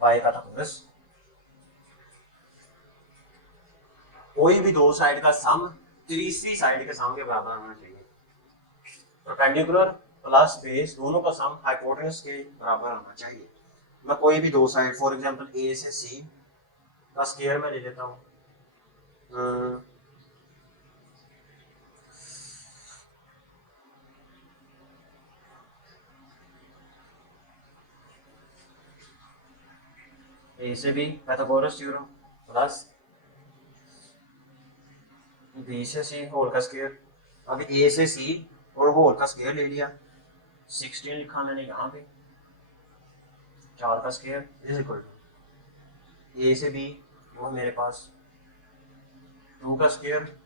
बाय पाइथागोरस। कोई भी दो साइड का सम तीसरी साइड के सम के बराबर होना चाहिए। परपेंडिकुलर प्लस बेस दोनों का सम हाइपोटेनस के बराबर होना चाहिए। मैं कोई भी दो साइड फॉर एग्जांपल ए से सी का स्क्वायर में ले लेता हूँ। ए से B Pythagoras theorem plus B से सी होल का स्क्वायर। अब ए से सी और वो होल का स्क्वायर ले लिया, 16 लिखा मैंने यहाँ पे, 4 का square is equal to A से बी वो मेरे पास 2 का स्क्वायर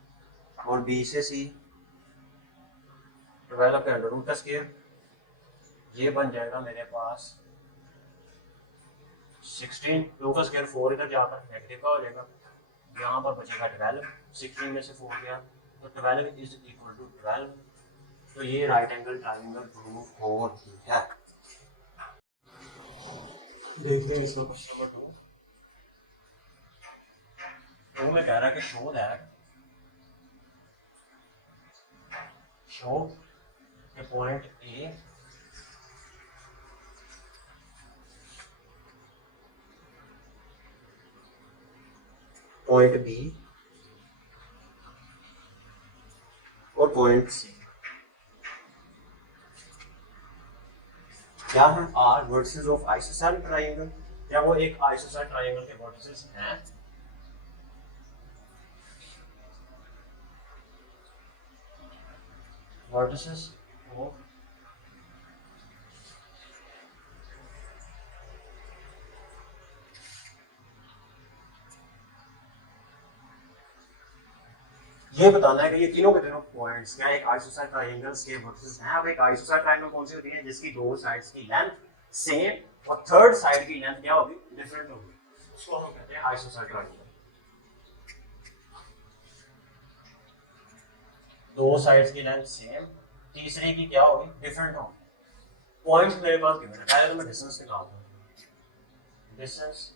और बी से सी 12 के अंडर रूट का स्क्वायर, ये बन जाएगा मेरे पास 16। 2 का स्क्वायर 4 इधर जाकर नेगेटिव का हो जाएगा, यहाँ पर बचेगा 12, 16 में से 4 गया तो 12 इज इक्वल टू 12। तो ये राइट एंगल ट्रायंगल प्रूव हो गया है। देखते हैं इसका क्वेश्चन नंबर 2 में कह रहा है कि show that point A point B और पॉइंट सी क्या है are vertices of isosceles triangle. क्या वो एक आइसोसेलेस ट्रायंगल के वर्टिसेस हैं? वर्टिसेस ऑफ ये बताना है कि ये तीनों के तीनों पॉइंट्स क्या एक आइसोसेलेस ट्रायंगल्स के वर्टिसेस हैं। अब एक आइसोसेलेस ट्रायंगल कौन सी होती है जिसकी दो साइड्स की लेंथ सेम और थर्ड साइड की लेंथ क्या होगी? डिफरेंट होगी, उसको हम कहते हैं आइसोसेलेस ट्रायंगल। दो साइड्स की लेंथ सेम, तीसरे की क्या होगी? डिफरेंट होगी। पॉइंट्स मेरे पास गिवन है, पहले तो मैं डिस्टेंस निकालता हूं। डिस्टेंस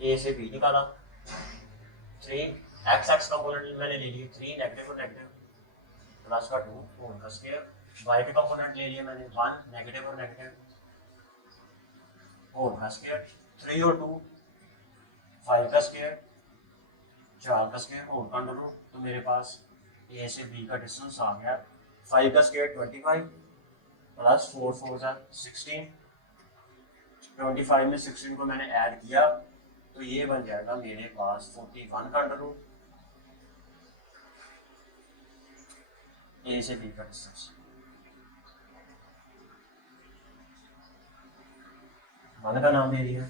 ए से बी निकाला, 3 एक्स एक्स कंपोनेंट मैंने ले लिए 3 नेगेटिव और नेगेटिव, प्लस का 2 होल का स्क्वायर। वाई के कंपोनेंट ले लिए मैंने 1 नेगेटिव और नेगेटिव होल का स्क्वायर। 3 और 2 5 का स्क्वायर, 4 का स्क्वायर होल का अंडर रूट। तो मेरे पास ए से बी का डिस्टेंस आ गया 5 का स्क्वायर 25 प्लस 4 4 16। 25 में 16 को मैंने ऐड किया तो ये बन जाएगा मेरे पास 41 का अंडर रूट ए से बी का डिस्टेंस। वन का नाम दे दिया,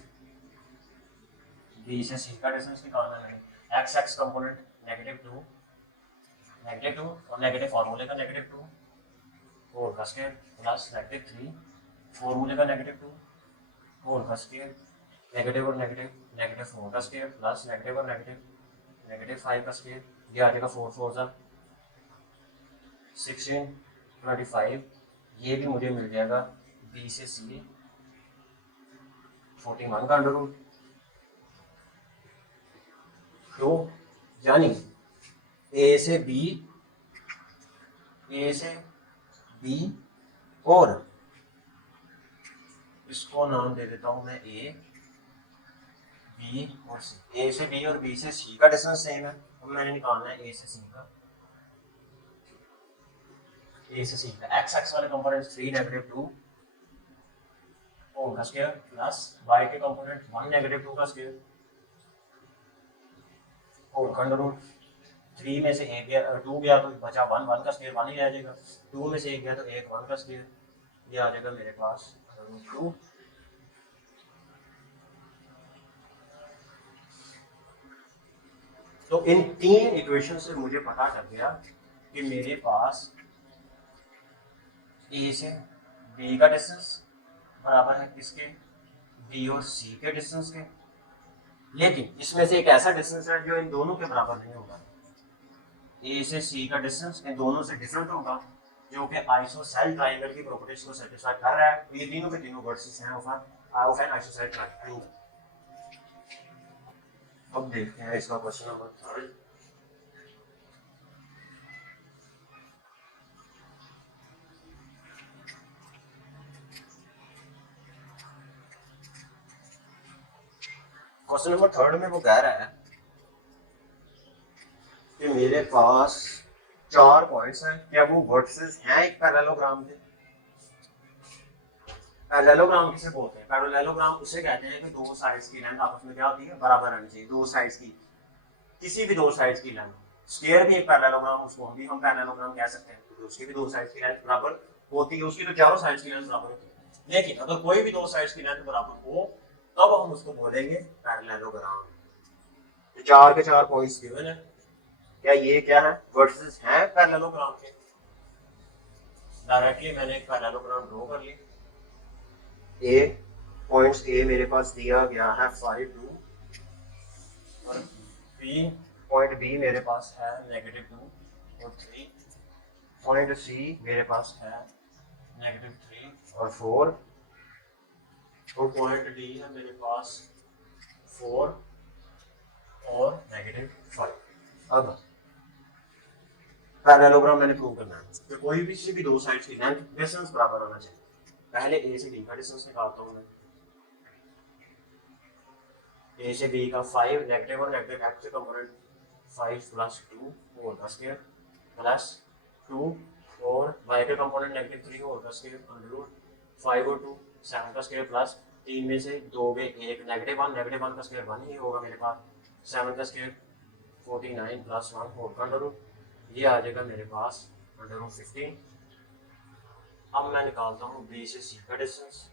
बी से सी का डिस्टेंस निकालना है। एक्स एक्स कंपोनेंट -2 और नेगेटिव फार्मूले का -2 होल का स्क्वायर प्लस -3 फार्मूले का -2 होल का स्क्वायर, नेगेटिव और नेगेटिव 4 का स्क्वायर प्लस नेगेटिव और नेगेटिव 5 का स्क्वायर। ये आ जाएगा 4 4 16 25। ये भी मुझे मिल जाएगा बी से सी 41 का अंडर रूट। तो यानी ए से बी और इसको नाम दे देता हूं मैं ए बी और सी। ए से बी और बी से सी का डिस्टेंस सेम है, अब मैंने निकालना है ए से सी का। ए से सी का एक्स एक्स वाले कंपोनेंट 3 -2 होल का स्क्वायर प्लस वाई के कंपोनेंट 1 -2 का स्क्वायर होल का अंडर रूट। 3 में से 1 गया 2 गया तो बचा 1 1 का स्क्वायर 1 ही रह जाएगा। 2 में से 1 गया तो 1 1 का स्क्वायर, ये आ जाएगा मेरे पास √2। तो इन तीन इक्वेशन से मुझे पता चल गया कि मेरे पास ए से बी का डिस्टेंस बराबर है किसके? बी और सी के डिस्टेंस के। लेकिन इसमें से एक ऐसा डिस्टेंस है जो इन दोनों के बराबर नहीं होगा। ए से सी का डिस्टेंस इन दोनों से डिफरेंट होगा, जो कि आइसोसेलेस ट्रायंगल की प्रॉपर्टीज को सेटिस्फाई कर रहा है। ये तीनों के तीनों वर्सेस हैं ऑफ एन आइसोसेलेस ट्रायंगल। अब देखते हैं इसका क्वेश्चन नंबर 3। क्वेश्चन नंबर 3 में वो कह रहा है कि मेरे पास 4 पॉइंट्स हैं, क्या वो वर्टिसेस हैं एक पैरेललोग्राम के? पैरेललोग्राम किसे बोलते हैं? पैरेललोग्राम उसे कहते हैं कि दो साइड्स की लेंथ आपस में क्या होती है, बराबर रहनी चाहिए। दो साइड्स की, किसी भी दो साइड्स की लेंथ, स्क्वायर भी एक पैरेललोग्राम, उसको भी हम पैरेललोग्राम कह सकते हैं, तो उसकी भी दो साइड्स की लेंथ बराबर होती है, उसकी तो चारों साइड्स की लेंथ बराबर होती है। लेकिन अगर कोई भी दो साइड्स की लेंथ बराबर हो तब हम उसको बोलेंगे पैरेललोग्राम। तो चार के चार पॉइंट्स गिवन है, क्या ये क्या है, वर्सेस हैं पैरेललोग्राम के। डायरेक्टली मैंने एक पैरेललोग्राम ड्रॉ कर ली। ए पॉइंट्स ए मेरे पास दिया गया है 5 2, और बी पॉइंट बी मेरे पास है -2 और 3, पॉइंट सी मेरे पास है -3 और 4, और पॉइंट डी है मेरे पास 4 और -5। अब पैरेललोग्राम मैंने प्रूव करना है कि कोई भी किसी भी दो साइड्स की लेंथ डिस्टेंस बराबर होना चाहिए। पहले ए से बी का डिस्टेंस निकालता हूं मैं। ए से बी का 5 नेगेटिव और नेगेटिव एक्स के कंपोनेंट 5 + 2 होल का स्क्वायर प्लस 2 और y के कंपोनेंट -3 होल का स्क्वायर अंडर 5 और 2 7 का स्क्वायर प्लस 3 में से 2 में एक -1 का स्क्वायर 1 ही होगा मेरे पास, 7 का स्क्वायर 49 + 1 होल का अंडर, ये आ जाएगा मेरे पास अंडर 15। अब मैं निकालता हूँ बी से सी का डिस्टेंस,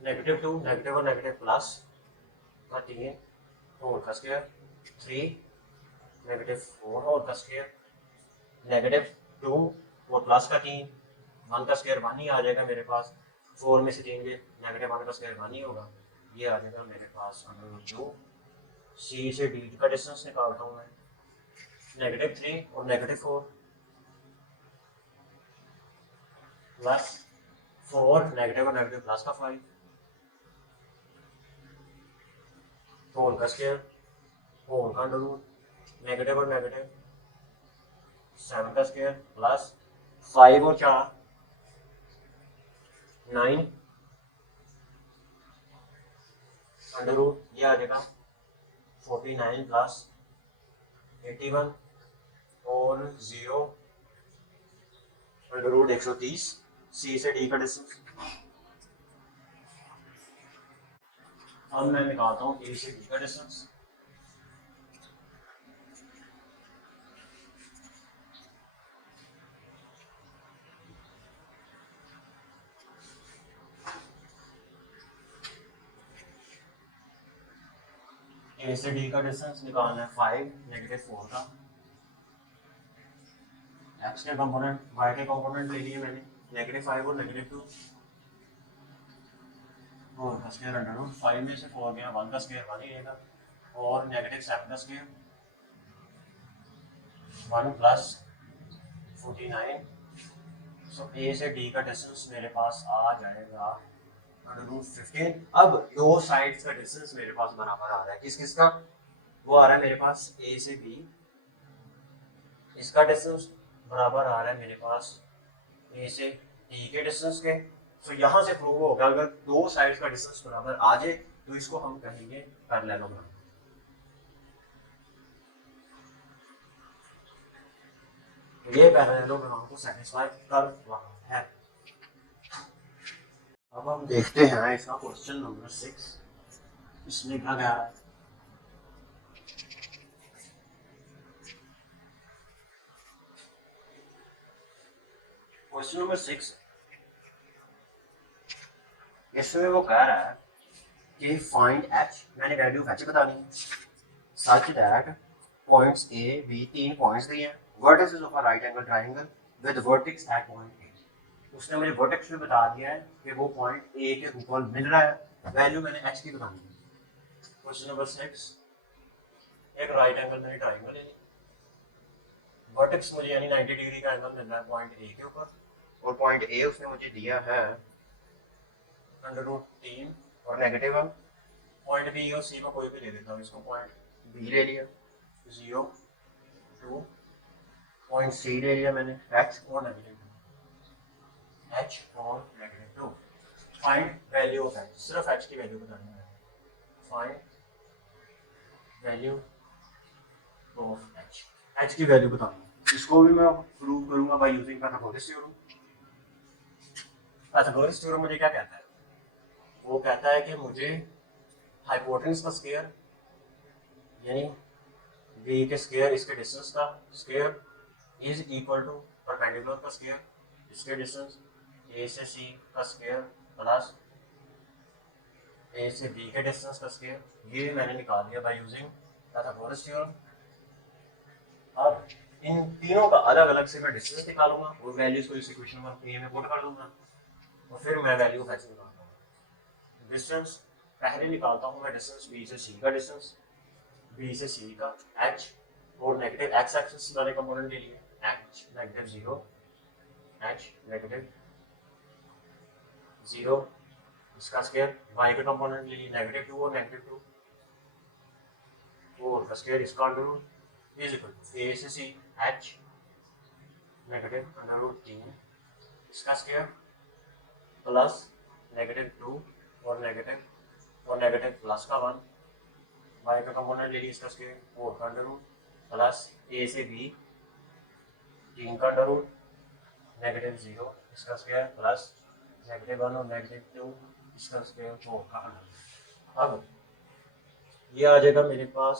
-2 नेगेटिव और नेगेटिव प्लस 3 होल का स्क्वायर 3 -4 होल का स्क्वायर -2 और प्लस का 3 1 का स्क्वायर 1 ही आ जाएगा मेरे पास, 4 में से 3 में -1 का स्क्वायर 1 ही होगा, ये आ जाएगा मेरे पास अंडर 2। सी से डी का डिस्टेंस निकालता हूँ मैं, -3 और -4 प्लस 4 नेगेटिव और नेगेटिव प्लस का 5 होल का स्क्वायर होल का अंडर रूट नेगेटिव और नेगेटिव 7 का स्क्वायर प्लस 5 और 4 9 अंडर रूट, ये आ जाएगा 49 + 81 और 0 अंडर रूट 130। सी से डी का डिस्टेंस अब मैं निकालता हूँ ए से बी का डिस्टेंस, ए से डी का डिस्टेंस निकालना है 5 -4 का, एक्स के कंपोनेंट वाई के कंपोनेंट ले लिए मैंने, -5 और -2 4 का स्क्वायर अंडर रूट 5 में से 4 गया 1 का स्क्वायर 1 ही रहेगा, और -7 का स्क्वायर 1 + 49। सो ए से डी का डिस्टेंस मेरे पास आ जाएगा अंडर रूट 15। अब दो साइड्स का डिस्टेंस मेरे पास बराबर आ रहा है, किस किस का, वो आ रहा है मेरे पास ए से बी, इसका डिस्टेंस बराबर आ रहा है मेरे पास ए से डी के डिस्टेंस के। तो यहाँ से प्रूव होगा अगर दो साइड्स का डिस्टेंस बराबर आ जाए तो इसको हम कहेंगे पैरेललोग्राम। ये पैरेललोग्राम को सेटिस्फाई कर रहा है। अब हम देखते हैं इसका क्वेश्चन नंबर 6, इसमें लिखा गया है क्वेश्चन नंबर 6, इसमें वो कह रहा है कि फाइंड एच, मैंने वैल्यू एच बता दी such that points A B, 3 points दिए हैं, vertices of a right angle triangle with vertex at point A. उसने मुझे वर्टेक्स भी बता दिया है कि वो पॉइंट ए के ऊपर मिल रहा है, वैल्यू मैंने एच की बतानी है। क्वेश्चन नंबर 6, एक राइट एंगल मैंने ट्रायंगल ले लिया, वर्टेक्स मुझे यानी 90 डिग्री का एंगल मिल रहा है पॉइंट ए के ऊपर, और पॉइंट ए उसने मुझे दिया है √3 और -1। पॉइंट बी और सी को कोई भी ले लेता हूँ, इसको पॉइंट बी ले लिया 0 2, पॉइंट सी ले लिया मैंने h और -2। फाइंड वैल्यू ऑफ h, सिर्फ h की वैल्यू बतानी है, फाइंड वैल्यू ऑफ h की वैल्यू बतानी है। इसको भी मैं प्रूव करूंगा by using parabolic theorem. Pythagoras theorem मुझे क्या कहता है? वो कहता है कि मुझे हाइपोटेन्यूज का स्क्वायर यानी बी के स्क्वायर इसके डिस्टेंस का square is equal to perpendicular का स्क्वायर इसके डिस्टेंस ए से सी का स्क्वायर प्लस ए से बी के डिस्टेंस का स्क्वायर, ये मैंने निकाल दिया बाय यूजिंग पाइथागोरस थ्योरम। अब इन तीनों का अलग अलग से मैं डिस्टेंस निकालूंगा और वैल्यूज को इस इक्वेशन में पुट कर दूंगा और फिर मैं वैल्यू ऑफ एच निकालूंगा। डिस्टेंस पहले निकालता हूँ मैं डिस्टेंस बी से सी का डिस्टेंस, बी से सी का एच और नेगेटिव एक्स एक्सिस वाले कंपोनेंट ले लिए एच नेगेटिव 0 एच नेगेटिव 0 इसका स्क्वायर, वाई का कंपोनेंट ले लिए नेगेटिव 2 और नेगेटिव 2 और का स्क्वायर इसका under root is equal to A से C H negative under root 3 इसका स्क्वायर प्लस नेगेटिव 2 और नेगेटिव प्लस का 1 वाई का कंपोनेंट ले लिया इसका स्क्वायर 4 का अंडर रूट प्लस ए से बी 3 का अंडर रूट नेगेटिव 0 इसका स्क्वायर प्लस नेगेटिव 1 और नेगेटिव 2 इसका स्क्वायर 4 का अंडर रूट। अब ये आ जाएगा मेरे पास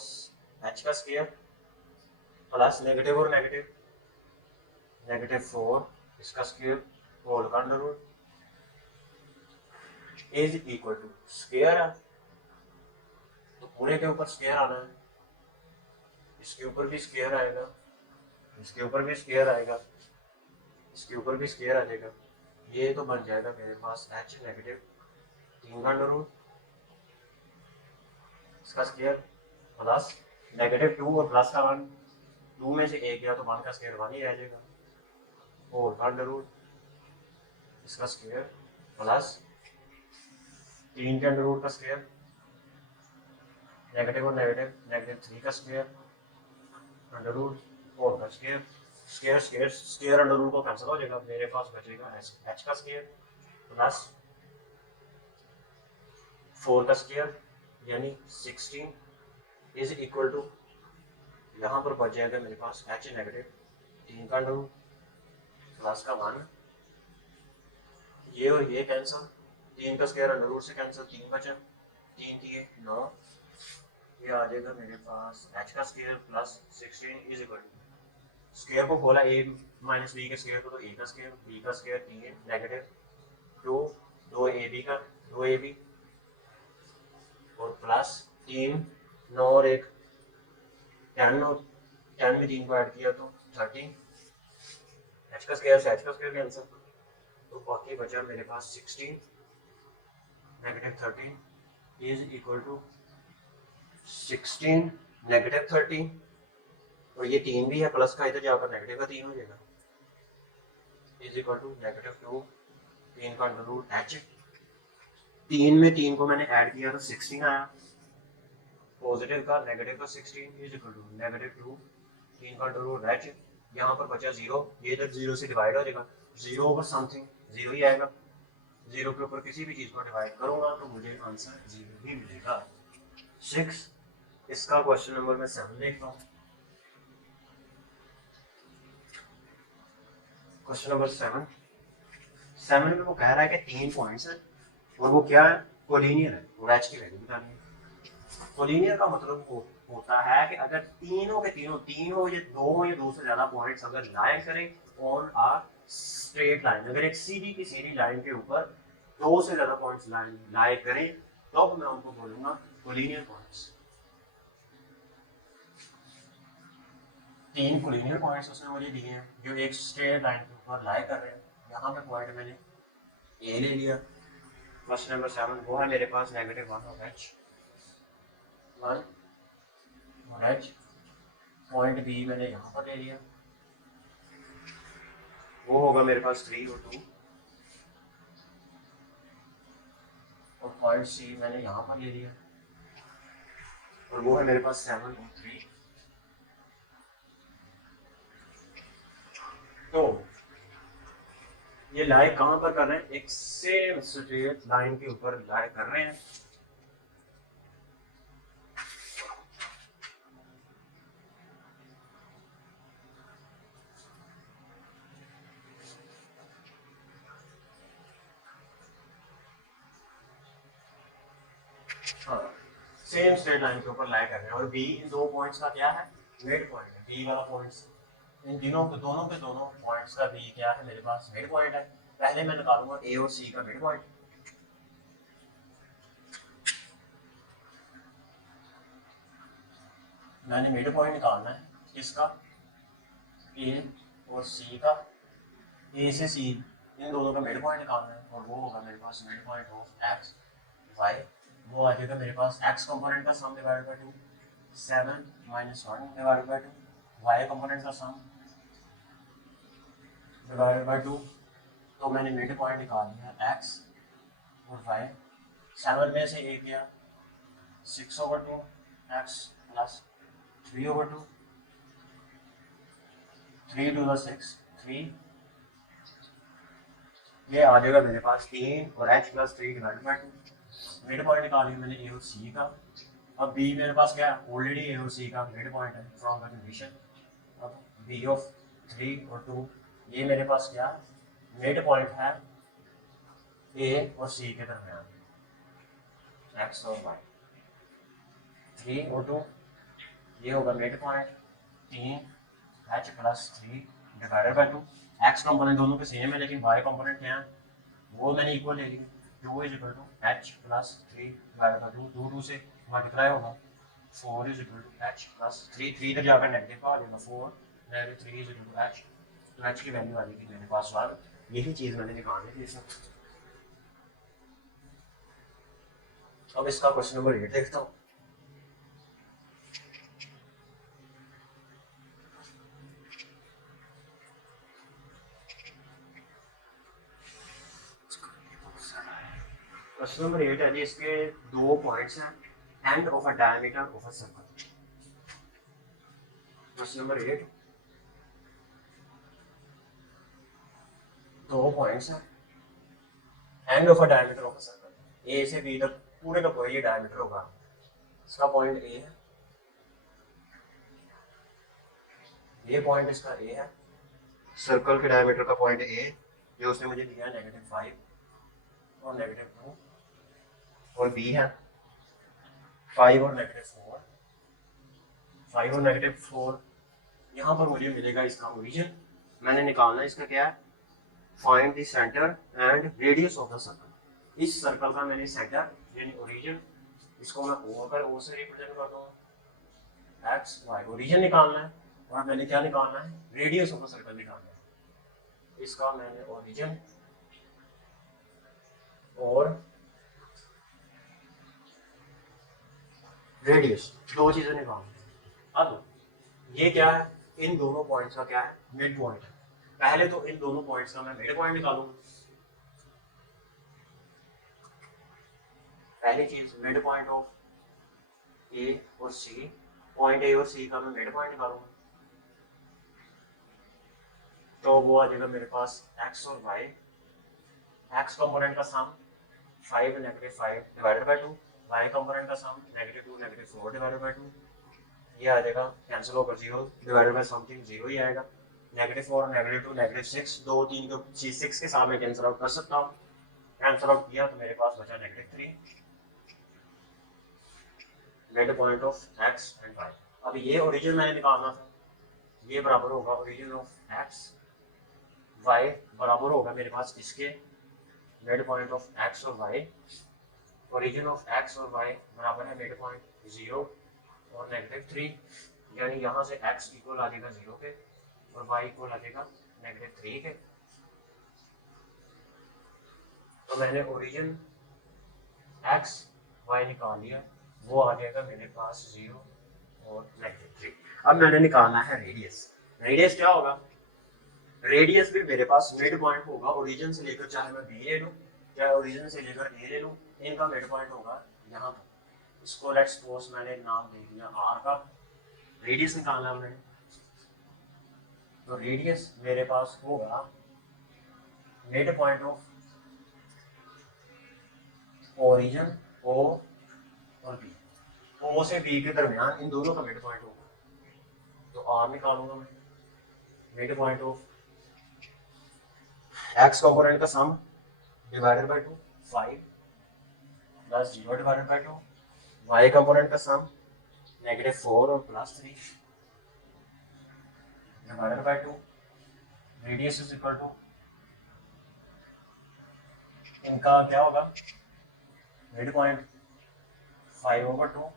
h का स्क्वायर प्लस नेगेटिव और नेगेटिव 4 इसका स्क्वायर होल का under root is equal to square है तो पूरे के ऊपर स्क्वायर आना है, इसके ऊपर भी स्क्वायर आएगा, इसके ऊपर भी स्क्वायर आएगा, इसके ऊपर भी स्क्वायर आ जाएगा। ये तो बन जाएगा मेरे पास h नेगेटिव 3 का अंडर रूट इसका स्क्वायर प्लस नेगेटिव 2 और प्लस का 1, 2 में से 1 गया तो 1 का स्क्वायर 1 ही रह जाएगा और का अंडर रूट इसका स्क्वायर प्लस 3 के अंडर रूट का स्क्वायर नेगेटिव और नेगेटिव 3 का स्क्वायर अंडर रूट 4 का स्क्वायर, स्क्वायर अंडर रूट को कैंसिल हो जाएगा, मेरे पास बचेगा h का स्क्वायर प्लस 4 का स्क्वायर यानी 16 इज इक्वल टू यहाँ पर बच जाएगा मेरे पास h नेगेटिव 3 का अंडर रूट प्लस का 1, ये और ये कैंसिल, 3 का स्क्वायर अंडर रूट से कैंसिल, 3 बचा 3 दिए 9, ये आ जाएगा मेरे पास h का square plus 16 is equal to square को खोला a माइनस बी के स्क्वायर को तो a का स्क्वायर b का स्क्वायर 3 नेगेटिव 2 2ab का 2ab और प्लस 3 9 और 1 10 और 10 में 3 को ऐड किया तो 13 h का स्क्वायर से h का स्क्वायर कैंसिल तो बाकी बचा मेरे पास 16 negative 13 is equal to 16 negative 13 और ये 3 भी है प्लस का इधर जाकर नेगेटिव का 3 हो जाएगा इज इक्वल टू नेगेटिव 2 3 का अंडर रूट h, 3 में 3 को मैंने ऐड किया तो 16 आया, पॉजिटिव का नेगेटिव का 16 इज इक्वल टू नेगेटिव 2 3 का अंडर रूट h, यहाँ पर बचा 0, ये इधर 0 से डिवाइड हो जाएगा, 0 ओवर समथिंग 0 ही आएगा, 0 के ऊपर किसी भी चीज़ को डिवाइड करूँगा तो मुझे आंसर 0 ही मिलेगा। 6 इसका क्वेश्चन नंबर मैं 7 देखता हूँ। क्वेश्चन नंबर 7 में वो कह रहा है कि 3 पॉइंट्स हैं और वो क्या है, कोलिनियर है और h की वैल्यू बतानी है। कोलिनियर का मतलब होता है कि अगर तीनों के तीन हो या दो से ज्यादा पॉइंट्स अगर लाइन करें ऑन अ स्ट्रेट लाइन, अगर एक सीधी की सीधी लाइन के ऊपर 2 से ज्यादा पॉइंट्स लाइन करें तो मैं उनको बोलूंगा कोलिनियर पॉइंट्स। 3 कोलिनियर पॉइंट्स उसने मुझे दिए हैं जो एक स्ट्रेट लाइन के ऊपर लाई कर रहे हैं। यहाँ पे पॉइंट मैंने ए ले लिया, क्वेश्चन नंबर 7 वो है मेरे पास नेगेटिव 1 ऑफ h 1 और h, पॉइंट बी मैंने यहाँ पर ले लिया वो होगा मेरे पास 3 और 2 और पॉइंट सी मैंने यहाँ पर ले लिया और वो है मेरे पास 7 और 3। तो ये लाई कहाँ पर कर रहे हैं, एक सेम स्ट्रेट लाइन के ऊपर लाई कर रहे हैं। हाँ, सेम स्ट्रेट लाइन के ऊपर लाई कर रहे हैं और बी इन दो पॉइंट्स का क्या है, मिड पॉइंट है। बी वाला पॉइंट्स इन दोनों के दोनों पॉइंट्स का बी क्या है, मेरे पास मिड पॉइंट है। पहले मैं निकालूंगा ए और सी का मिड पॉइंट। मैंने मिड पॉइंट निकालना है किसका, ए और सी का। ए से सी इन दोनों का मिड पॉइंट निकालना है और वो होगा मेरे पास mid point of X Y. वो आ जाएगा मेरे पास एक्स कंपोनेंट का sum divided by 2, 7 minus 1 divided by 2, Y component का सम डिवाइडेड बाय 2। तो मैंने मिड पॉइंट निकाल लिया एक्स और वाई। 7 में से ए किया 6/2 एक्स प्लस 3/2, 3 to the 6 3, ये आ जाएगा मेरे पास 3 और h plus 3 divide by 2। Mid point निकाल लिया मैंने ए और सी का। अब बी मेरे पास क्या है, ऑलरेडी ए और सी का मिड पॉइंट है फ्रॉम द कंडीशन। अब बी ऑफ 3 और 2 ये मेरे पास क्या है, मिड पॉइंट है ए और सी के दरमियान, एक्स और वाई। 3 और 2 ये होगा mid point 3 h plus 3 divided by 2। X component दोनों के सेम है लेकिन वाई कंपोनेंट क्या है वो मैंने इक्वल ले लिया। 2 is equal to h plus 3 divided by 2, 2 से मल्टीप्लाई होगा। 4 is equal to h plus 3, 3 इधर जाकर नेगेटिव आ जाएगा, 4 negative 3 is equal to h। तो h की वैल्यू आ जाएगी मेरे पास 1। यही चीज़ मैंने निकालनी थी इसमें। अब इसका क्वेश्चन नंबर 8 देखता हूँ। क्वेश्चन नंबर 8 है जी, इसके 2 पॉइंट्स हैं end of a diameter of a circle. Question number 8 2 points हैं end of a diameter of a circle. A से बी तक पूरे का पूरा ये डायमीटर होगा। इसका पॉइंट ए है, ये पॉइंट इसका ए है। सर्कल के डायमीटर का पॉइंट ए जो उसने मुझे दिया -5 और -2, और बी है 5 और -4। 5 और -4 यहाँ पर मुझे मिलेगा इसका ओरिजिन। मैंने निकालना है इसका क्या है, find the centre and radius of the circle. इस सर्कल का मैंने सेंटर यानी ओरिजिन, इसको मैं ओ कर ओ से रिप्रेजेंट कर दूंगा, एक्स वाई ओरिजिन निकालना है। और मैंने क्या निकालना है, रेडियस ऑफ द सर्कल निकालना है। इसका मैंने ओरिजिन और रेडियस दो चीजें निकालनी है। अब ये क्या है, इन दोनों पॉइंट्स का क्या है, मिड पॉइंट है। पहले तो इन दोनों पॉइंट्स का मैं मिड पॉइंट निकालूंगा। पहली चीज मिड पॉइंट ऑफ ए और सी, पॉइंट ए और सी का मैं मिड पॉइंट निकालूंगा। तो वो आ जाएगा मेरे पास एक्स और वाई। एक्स कंपोनेंट का सम 5 -5 डिवाइडेड बाय 2, वाई कंपोनेंट का सम -2 -4 डिवाइडेड बाय 2। ये आ जाएगा कैंसिल होकर 0 डिवाइडेड बाय समथिंग 0 ही आएगा। -4 -2 -6, 2 3 को 6 के साथ मैं कैंसिल आउट कर सकता हूँ। कैंसिल आउट किया तो मेरे पास बचा -3, mid point of X and Y. अब ये ओरिजिन मैंने निकालना था, ये बराबर होगा ओरिजिन ऑफ एक्स, वाई बराबर होगा मेरे पास इसके मिड पॉइंट ऑफ एक्स और वाई। ओरिजिन ऑफ एक्स और वाई बराबर है मिड पॉइंट 0 और -3, यानी यहाँ से x इक्वल आ जाएगा 0 के और y इक्वल आ जाएगा -3 के। तो मैंने ओरिजिन x y निकाल लिया, वो आ जाएगा मेरे पास 0 और -3। अब मैंने निकालना है रेडियस। रेडियस क्या होगा, रेडियस भी मेरे पास मिड पॉइंट होगा ओरिजिन से लेकर, चाहे मैं b ले लूँ चाहे ओरिजिन से लेकर a ले लूँ, इनका मिड पॉइंट होगा यहाँ पर। इसको लेट्स सपोज मैंने नाम दे दिया r का। रेडियस निकालना है मैंने, तो रेडियस मेरे पास होगा mid point of origin o और b, o से b के दरमियान इन दोनों का मिड पॉइंट होगा। तो r निकालूंगा मैं, mid point of x component का sum divided by 2, 5 plus 0 divided by 2 y component का सम -4 और +3 divided by 2, radius is equal to, इनका क्या होगा, मिड पॉइंट 5/2,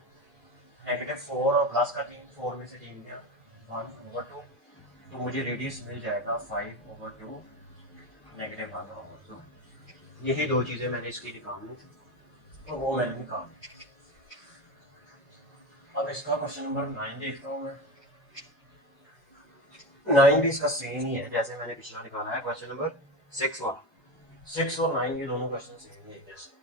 -4 और प्लस का 3, 4 में से 3 गया 1/2, तो मुझे रेडियस मिल जाएगा 5/2 -1/2। यही दो चीज़ें मैंने इसकी निकालनी थी, तो वो मैंने निकाल दी। अब इसका क्वेश्चन नंबर 9 देखता हूँ मैं। 9 भी इसका सेम ही है जैसे मैंने पिछला निकाला है क्वेश्चन नंबर 6 वाला। 6 और 9 ये दोनों क्वेश्चन सेम ही है जैसे।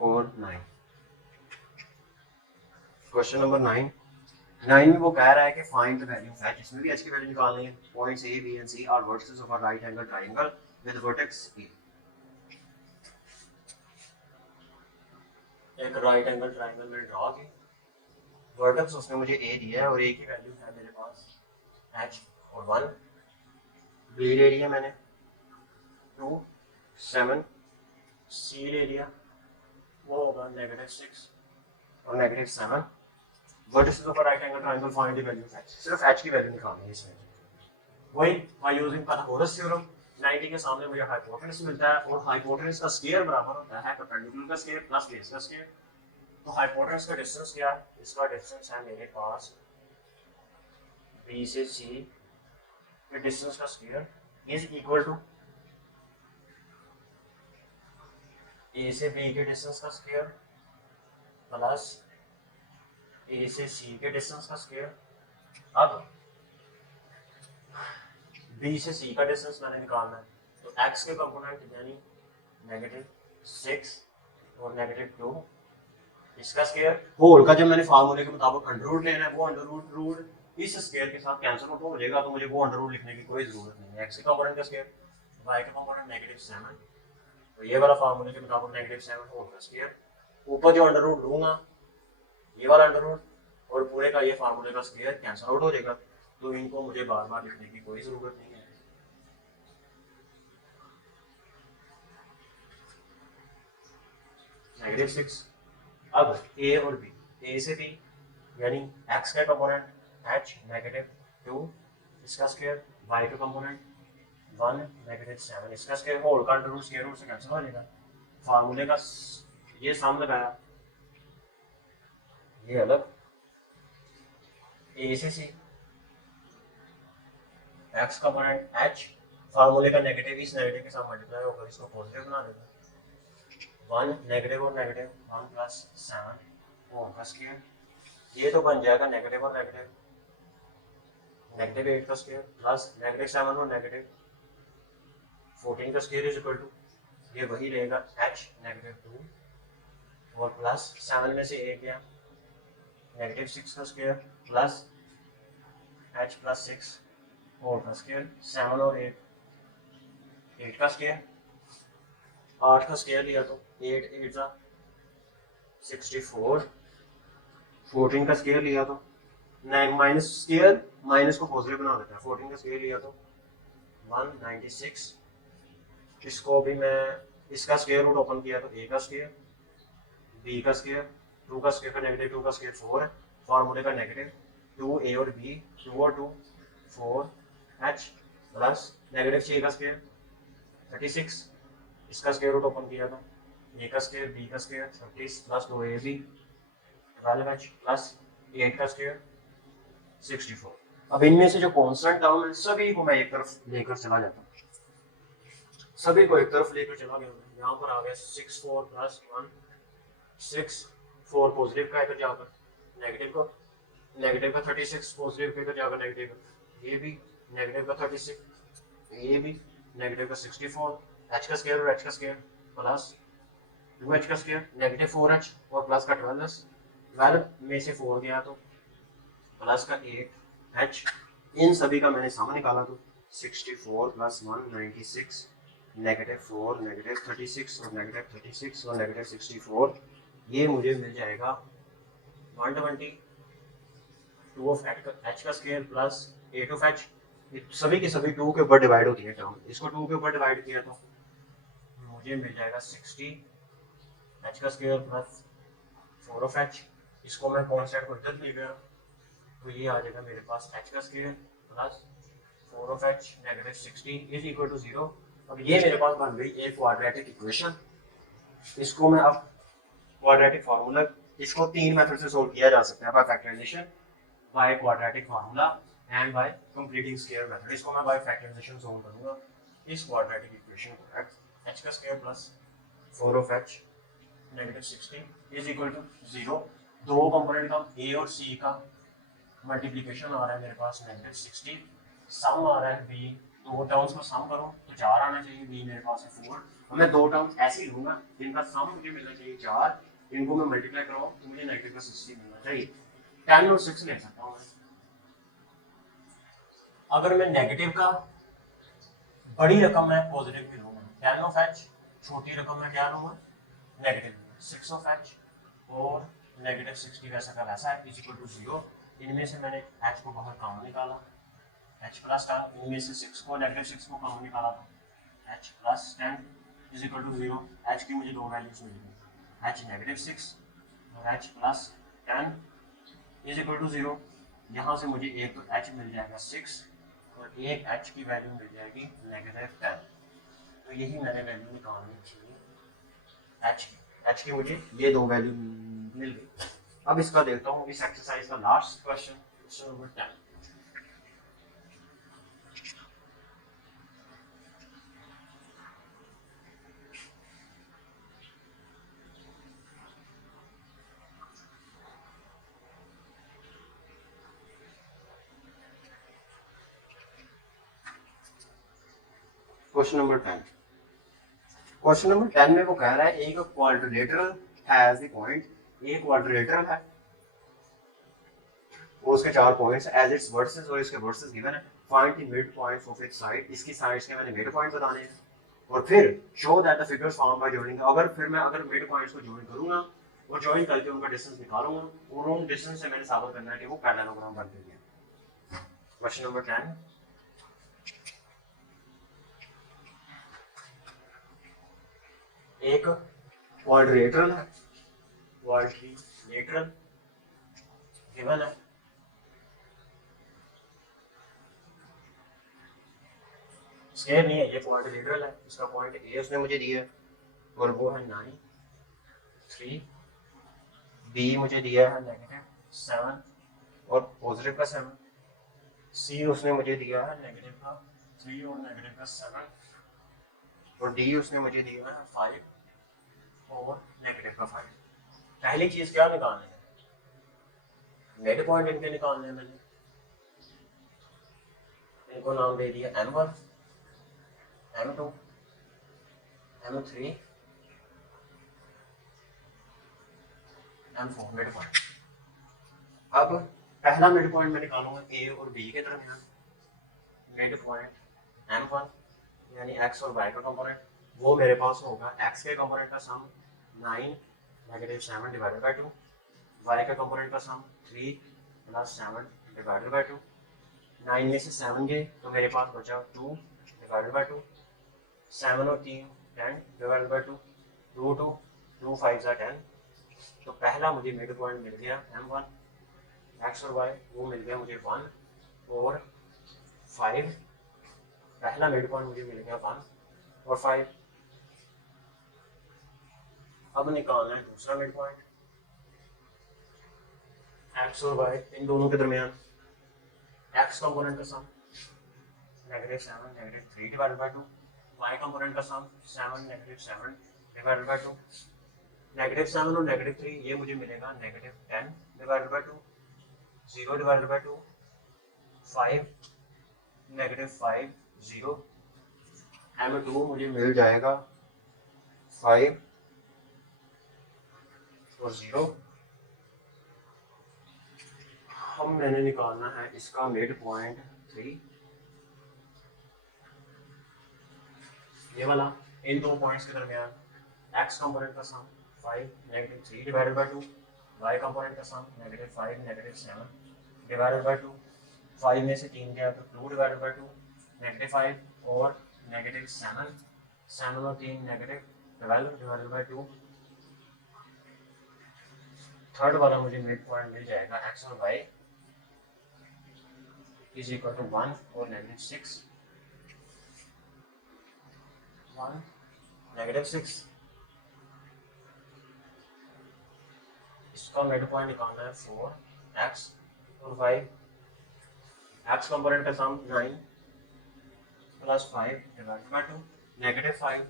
और 9, क्वेश्चन नंबर 9 में वो कह रहा है कि find the value of h, इसमें भी h की वैल्यू निकालनी है। Points a, b and c are vertices of a right angle triangle with vertex a। एक राइट एंगल ट्रायंगल में ड्रा की, वर्टेक्स उसने मुझे a दिया है और a की वैल्यू है मेरे पास h और 1, b ले लिया मैंने 2, 7, c ले लिया वो होगा -6 और -7। Vertices of a right angle triangle find the value of h, सिर्फ h की वैल्यू निकालनी है इसमें। वही बाय यूजिंग पाइथागोरस थ्योरम, 90 के सामने मुझे हाइपोटेनस मिलता है और हाइपोटेनस का स्क्वायर बराबर होता है परपेंडिकुलर का स्क्वायर प्लस बेस का स्क्वायर। तो हाइपोटेनस का डिस्टेंस क्या है, इसका डिस्टेंस है मेरे पास b से c के डिस्टेंस का square is equal to a से b के डिस्टेंस का स्क्वायर प्लस a से c के डिस्टेंस का स्क्वायर। अब b से c का डिस्टेंस मैंने निकालना है, तो x के कंपोनेंट यानी -6 और -2, इसका स्क्वायर होल का जब मैंने फार्मूले के मुताबिक अंडर रूट लेना है, वो अंडर रूट इस स्क्वायर के साथ कैंसिल आउट हो जाएगा, तो मुझे वो अंडर रूट लिखने की कोई जरूरत नहीं है। x के कंपोनेंट का स्क्वायर, y का कंपोनेंट -7, तो ये वाला फार्मूले के मुताबिक -7 होल का स्क्वायर, ऊपर जो अंडर रूट लूंगा ये वाला अंडर रूट और पूरे का ये फार्मूले का स्क्वायर कैंसिल आउट हो जाएगा, तो इनको मुझे बार बार लिखने की कोई जरूरत नहीं है। -6, अब a और b, a से b यानी x का कंपोनेंट h -2 इसका स्क्वायर, y का कंपोनेंट 1 -7 इसका स्क्वायर, होल का अंडर रूट स्क्वायर रूट से कैंसिल हो जाएगा। फार्मूले का ये सम लगाया, ये अलग, a से c x कंपोनेंट h, फार्मूले का नेगेटिव इस नेगेटिव के साथ मल्टीप्लाई होकर इसको पॉजिटिव बना देगा, 1 नेगेटिव और नेगेटिव 1 + 7 होल का स्क्वायर, ये तो बन जाएगा नेगेटिव और नेगेटिव -8 का स्क्वायर प्लस -7 और -14 का स्क्वायर इज इक्वल टू, ये वही रहेगा h -2 और प्लस 7 में से 8 गया -6 का स्क्वायर प्लस h + 6 होल का स्क्वायर, 7 और 8 का स्क्वायर, 8 का स्क्वायर लिया तो 8 8 64, 14 का स्क्वायर लिया तो माइनस स्क्वायर माइनस को पॉजिटिव बना देता है, 14 का स्क्वायर लिया तो 196, इसको भी मैं इसका स्क्वायर रूट ओपन किया तो a का स्क्वायर, b का स्क्वायर, 2 का स्क्वायर का -2 का स्क्वायर 4 है, फार्मूले का नेगेटिव 2 a और b 2 और 2 4 h प्लस -6 का स्क्वायर 36, इसका स्क्वायर रूट ओपन किया तो a का स्क्वायर b का square 30 plus 2ab 12h plus 8 का स्क्वायर 64। अब इनमें से जो कांस्टेंट टर्म है सभी को मैं एक तरफ लेकर चला जाता हूँ, सभी को एक तरफ लेकर चला गया, यहाँ पर आ गया 64 + 1 6 4 पॉजिटिव का इधर जाकर नेगेटिव का 36 पॉजिटिव का इधर जाकर नेगेटिव, ये भी नेगेटिव का 36, ये भी नेगेटिव का 64, h का स्क्वायर और h का स्क्वायर प्लस 2h का स्क्वायर -4h और प्लस का 12 में से 4 गया तो प्लस का 8h, इन सभी का मैंने सम निकाला तो 64 + 1 96 -4 -36 और -36 और -64, ये मुझे मिल जाएगा 120 2 of h का स्क्वायर प्लस 8 of h सभी की सभी 2 के ऊपर डिवाइड होती है टर्म। इसको 2 के ऊपर डिवाइड किया तो मुझे मिल जाएगा 60 h का स्क्वायर प्लस 4 ऑफ h। इसको मैं कांस्टेंट को इधर ले गया तो ये आ जाएगा मेरे पास h का square plus 4 of h negative 60 is equal to 0। अब ये मेरे पास बन गई एक क्वाड्रेटिक इक्वेशन। इसको मैं अब क्वाड्रेटिक फार्मूला, इसको 3 मेथड से सोल्व किया जा सकता है, by factorization, by quadratic formula and by completing square method. इसको मैं बाय फैक्टराइजेशन सोल्व करूंगा इस क्वाड्रेटिक इक्वेशन को। h का square plus 4 of h negative 60 is equal to 0। दो कंपोनेंट का a और c का मल्टीप्लिकेशन आ रहा है मेरे पास नेगेटिव 60, सम आ रहा है b, दो टर्म्स को सम करो तो 4 आना चाहिए, b मेरे पास है 4। और मैं दो टर्म्स ऐसे ही लूंगा जिनका सम मुझे मिलना चाहिए 4, इनको मैं मल्टीप्लाई कराऊं तो मुझे नेगेटिव का 60 मिलना चाहिए। 10 और 6 ले सकता हूं मैं। अगर मैं नेगेटिव का बड़ी रकम मैं पॉजिटिव में लूंगा 10 ऑफ h, छोटी रकम मैं क्या लूंगा नेगेटिव 6 ऑफ h, और नेगेटिव 60 वैसा का वैसा है इज इक्वल टू 0। इनमें से मैंने h को बाहर कॉमन निकाला, h प्लस 10, इनमें से 6 को नेगेटिव 6 को कॉमन निकाला तो h plus 10 is equal to 0। h की मुझे दो वैल्यूज मिल गई, h नेगेटिव 6 और h plus 10 is equal to 0। यहाँ से मुझे एक तो h मिल जाएगा 6 और एक h की वैल्यू मिल जाएगी नेगेटिव 10। तो यही मैंने वैल्यू निकालनी चाहिए h की मुझे ये दो वैल्यू मिल गई। अब इसका देखता हूँ इस एक्सरसाइज का last question, question number 10। Question number 10, question number 10 में वो कह रहा है एक क्वाड्रिलेटरल हैज द पॉइंट, एक क्वाड्रिलेटरल है वो उसके 4 पॉइंट्स एज इट्स वर्सेस और इसके वर्सेस गिवन है, find the mid points of its side, इसकी साइड्स के मैंने मिड पॉइंट बताने हैं, और फिर show that the figures found by joining. अगर मिड पॉइंट्स को जॉइन करूंगा और जॉइन करके उनका डिस्टेंस निकालूंगा और उन डिस्टेंस से मैंने साबित करना है कि वो पैरेललोग्राम बनते हैं। क्वेश्चन नंबर 10, एक क्वाड्रिलेटरल है, क्वाड्रिलेटरल गिवन है, स्क्वायर नहीं है, ये क्वाड्रिलेटरल है, इसका पॉइंट ए उसने मुझे दिया है और वो है 9 3, बी मुझे दिया है नेगेटिव 7 और पॉजिटिव का 7, सी उसने मुझे दिया है नेगेटिव का 3 और नेगेटिव का 7, और डी उसने मुझे दिया है 5 और नेगेटिव का 5। पहली चीज क्या निकालनी है, मिड पॉइंट इनके निकालने हैं। मैंने इनको नाम दे दिया M1, M2, M3, M4 mid point. अब पहला मिड पॉइंट मैं निकालूंगा A और B के दरमियान, मिड पॉइंट M1 यानी x और y का कंपोनेंट, वो मेरे पास होगा x के कंपोनेंट का सम 9 नेगेटिव 7 डिवाइडेड बाय 2, y का कंपोनेंट का सम 3 प्लस 7 डिवाइडेड बाय 2, 9 में से 7 गए तो मेरे पास बचा 2 डिवाइडेड बाय 2, 7 और 3 10 डिवाइडेड बाय 2, 2 5 10। तो पहला मुझे मिड पॉइंट मिल गया M1, x और y वो मिल गया मुझे 1 और 5, पहला मिड पॉइंट मुझे मिल गया 1 और 5। अब निकालना है दूसरा मिड पॉइंट, x और y इन दोनों के दरमियान, x कंपोनेंट का sum negative 7 negative 3 divided by 2, y component का sum 7 negative 7 divided by 2, negative 7 और नेगेटिव 3 ये मुझे मिलेगा negative 10 divided by 2, 0 divided by 2, 5 negative 5 0, M2 मुझे मिल जाएगा 5 और 0। हम मैंने निकालना है इसका मिड पॉइंट 3, ये वाला, इन दो पॉइंट्स के दरमियान x कंपोनेंट का सम 5 negative 3 divided by 2, y component का sum negative 5 negative 7 divided by 2, 5 में से 3 गया तो 2 डिवाइडेड बाई 2, -5 और -7, 7 और 3 -12 डिवाइडेड बाई 2। थर्ड वाला मुझे मिड पॉइंट मिल जाएगा x और y इज इक्वल टू 1 और -6, 1 -6। इसका मिड पॉइंट निकालना है 4x और y। x कंपोनेंट का सम 9 plus 5 divided by 2, -5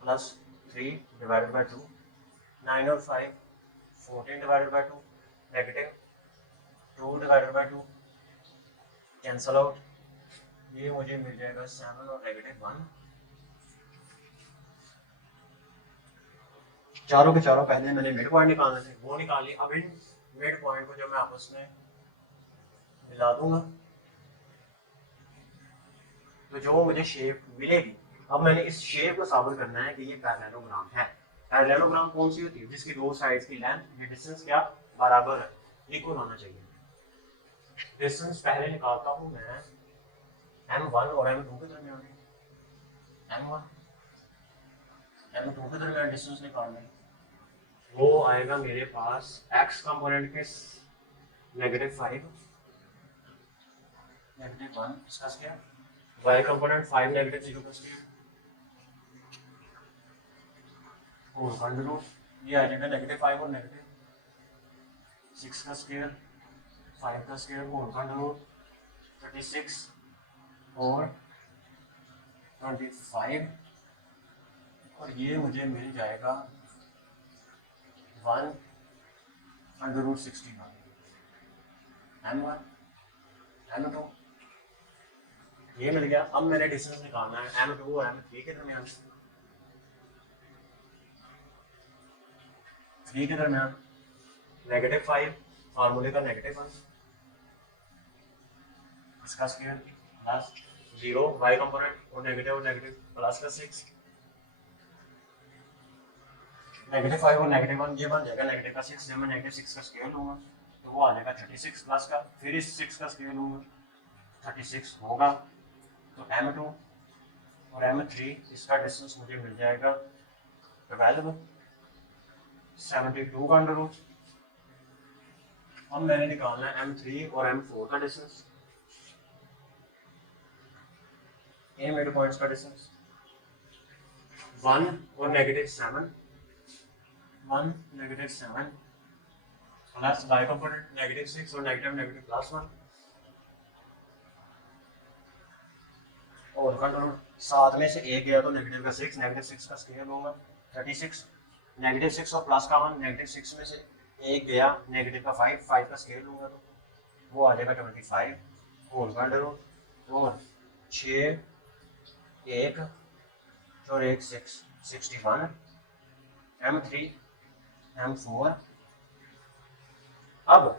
plus 3 divided by 2, 9 और 5 14 divided by 2, -2 divided by 2 cancel out, ये मुझे मिल जाएगा 7 और -1। चारों के चारों पहले मैंने मिड पॉइंट निकालने थे, वो निकाल लिए। अब इन मिड पॉइंट को जब मैं आपस में मिला दूंगा तो जो मुझे शेप मिलेगी, अब मैंने इस शेप को साबित करना है कि ये पैरेललोग्राम है। पैरेललोग्राम कौन सी होती है? जिसकी दो साइड्स की लेंथ या डिस्टेंस क्या बराबर है, इक्वल होना चाहिए। डिस्टेंस पहले निकालता हूं मैं m1 और m2 के दरमियान, m1 m2 के दरमियान डिस्टेंस निकालना है। वो आएगा मेरे पास x कंपोनेंट के -5 -1 इसका स्क्वायर, y कंपोनेंट 5 -0 का स्क्वायर, और अंडर रूट ये आ जाएगा -5 और -6 का स्क्वायर, 5 का स्क्वायर और अंडर रूट 36 और 25, और ये मुझे मिल जाएगा 1 अंडर रूट 61, m1 m2 ये मिल गया। अब मैंने डिस्टेंस निकालना है m2 और m3 के दरमियान, 3 के दरमियान -5 फार्मूले का -1 इसका स्क्वायर प्लस 0 y कंपोनेंट और नेगेटिव प्लस का 6, -5 और -1 ये बन जाएगा नेगेटिव का 6। जब मैं -6 का स्क्वायर लूंगा तो वो आ जाएगा 36 प्लस का, फिर इस 6 का स्क्वायर लूंगा 36 होगा। तो m2 और m3 इसका डिस्टेंस मुझे मिल जाएगा 12 72 का अंडर रूट। अब मैंने निकालना है m3 और m4 का डिस्टेंस, ये मिड पॉइंट्स का डिस्टेंस 1 और -7, 1 -7 प्लस y कंपोनेंट -6 और नेगेटिव प्लस 1 और कंट्रोल 7 में से एक गया तो नेगेटिव का 6, नेगेटिव 6 का स्क्वायर लूंगा 36, -6 और प्लस का 1, -6 में से एक गया नेगेटिव का 5, 5 का स्क्वायर लूंगा तो वो आ जाएगा 25 होल का अंडर रूट और 6 1 और 1 6 61 m3 m4। अब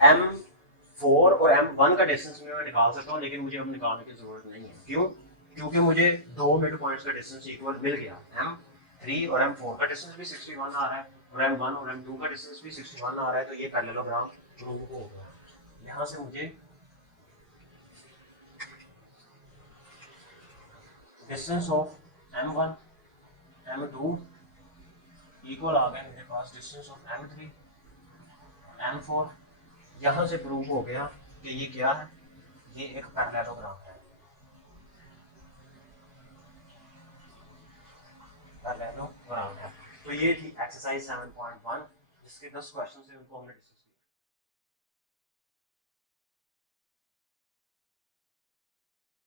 m4 और m1 का डिस्टेंस मैं निकाल सकता हूँ, लेकिन मुझे अब निकालने की जरूरत नहीं है। क्यों? क्योंकि मुझे दो मिड पॉइंट्स का डिस्टेंस इक्वल मिल गया। m3 और m4 का डिस्टेंस भी 61 आ रहा है और m1 और m2 का डिस्टेंस भी 61 आ रहा है, तो ये पैरेललोग्राम प्रूव हो गया। यहाँ से मुझे distance of m1 m2 equal आ गया मेरे पास डिस्टेंस ऑफ m3 m4। यहाँ से प्रूव हो गया कि ये क्या है, ये एक पैरेललोग्राम है। पैरेललोग्राम है। तो ये थी एक्सरसाइज 7.1 जिसके 10 क्वेश्चन थे, उनको हमने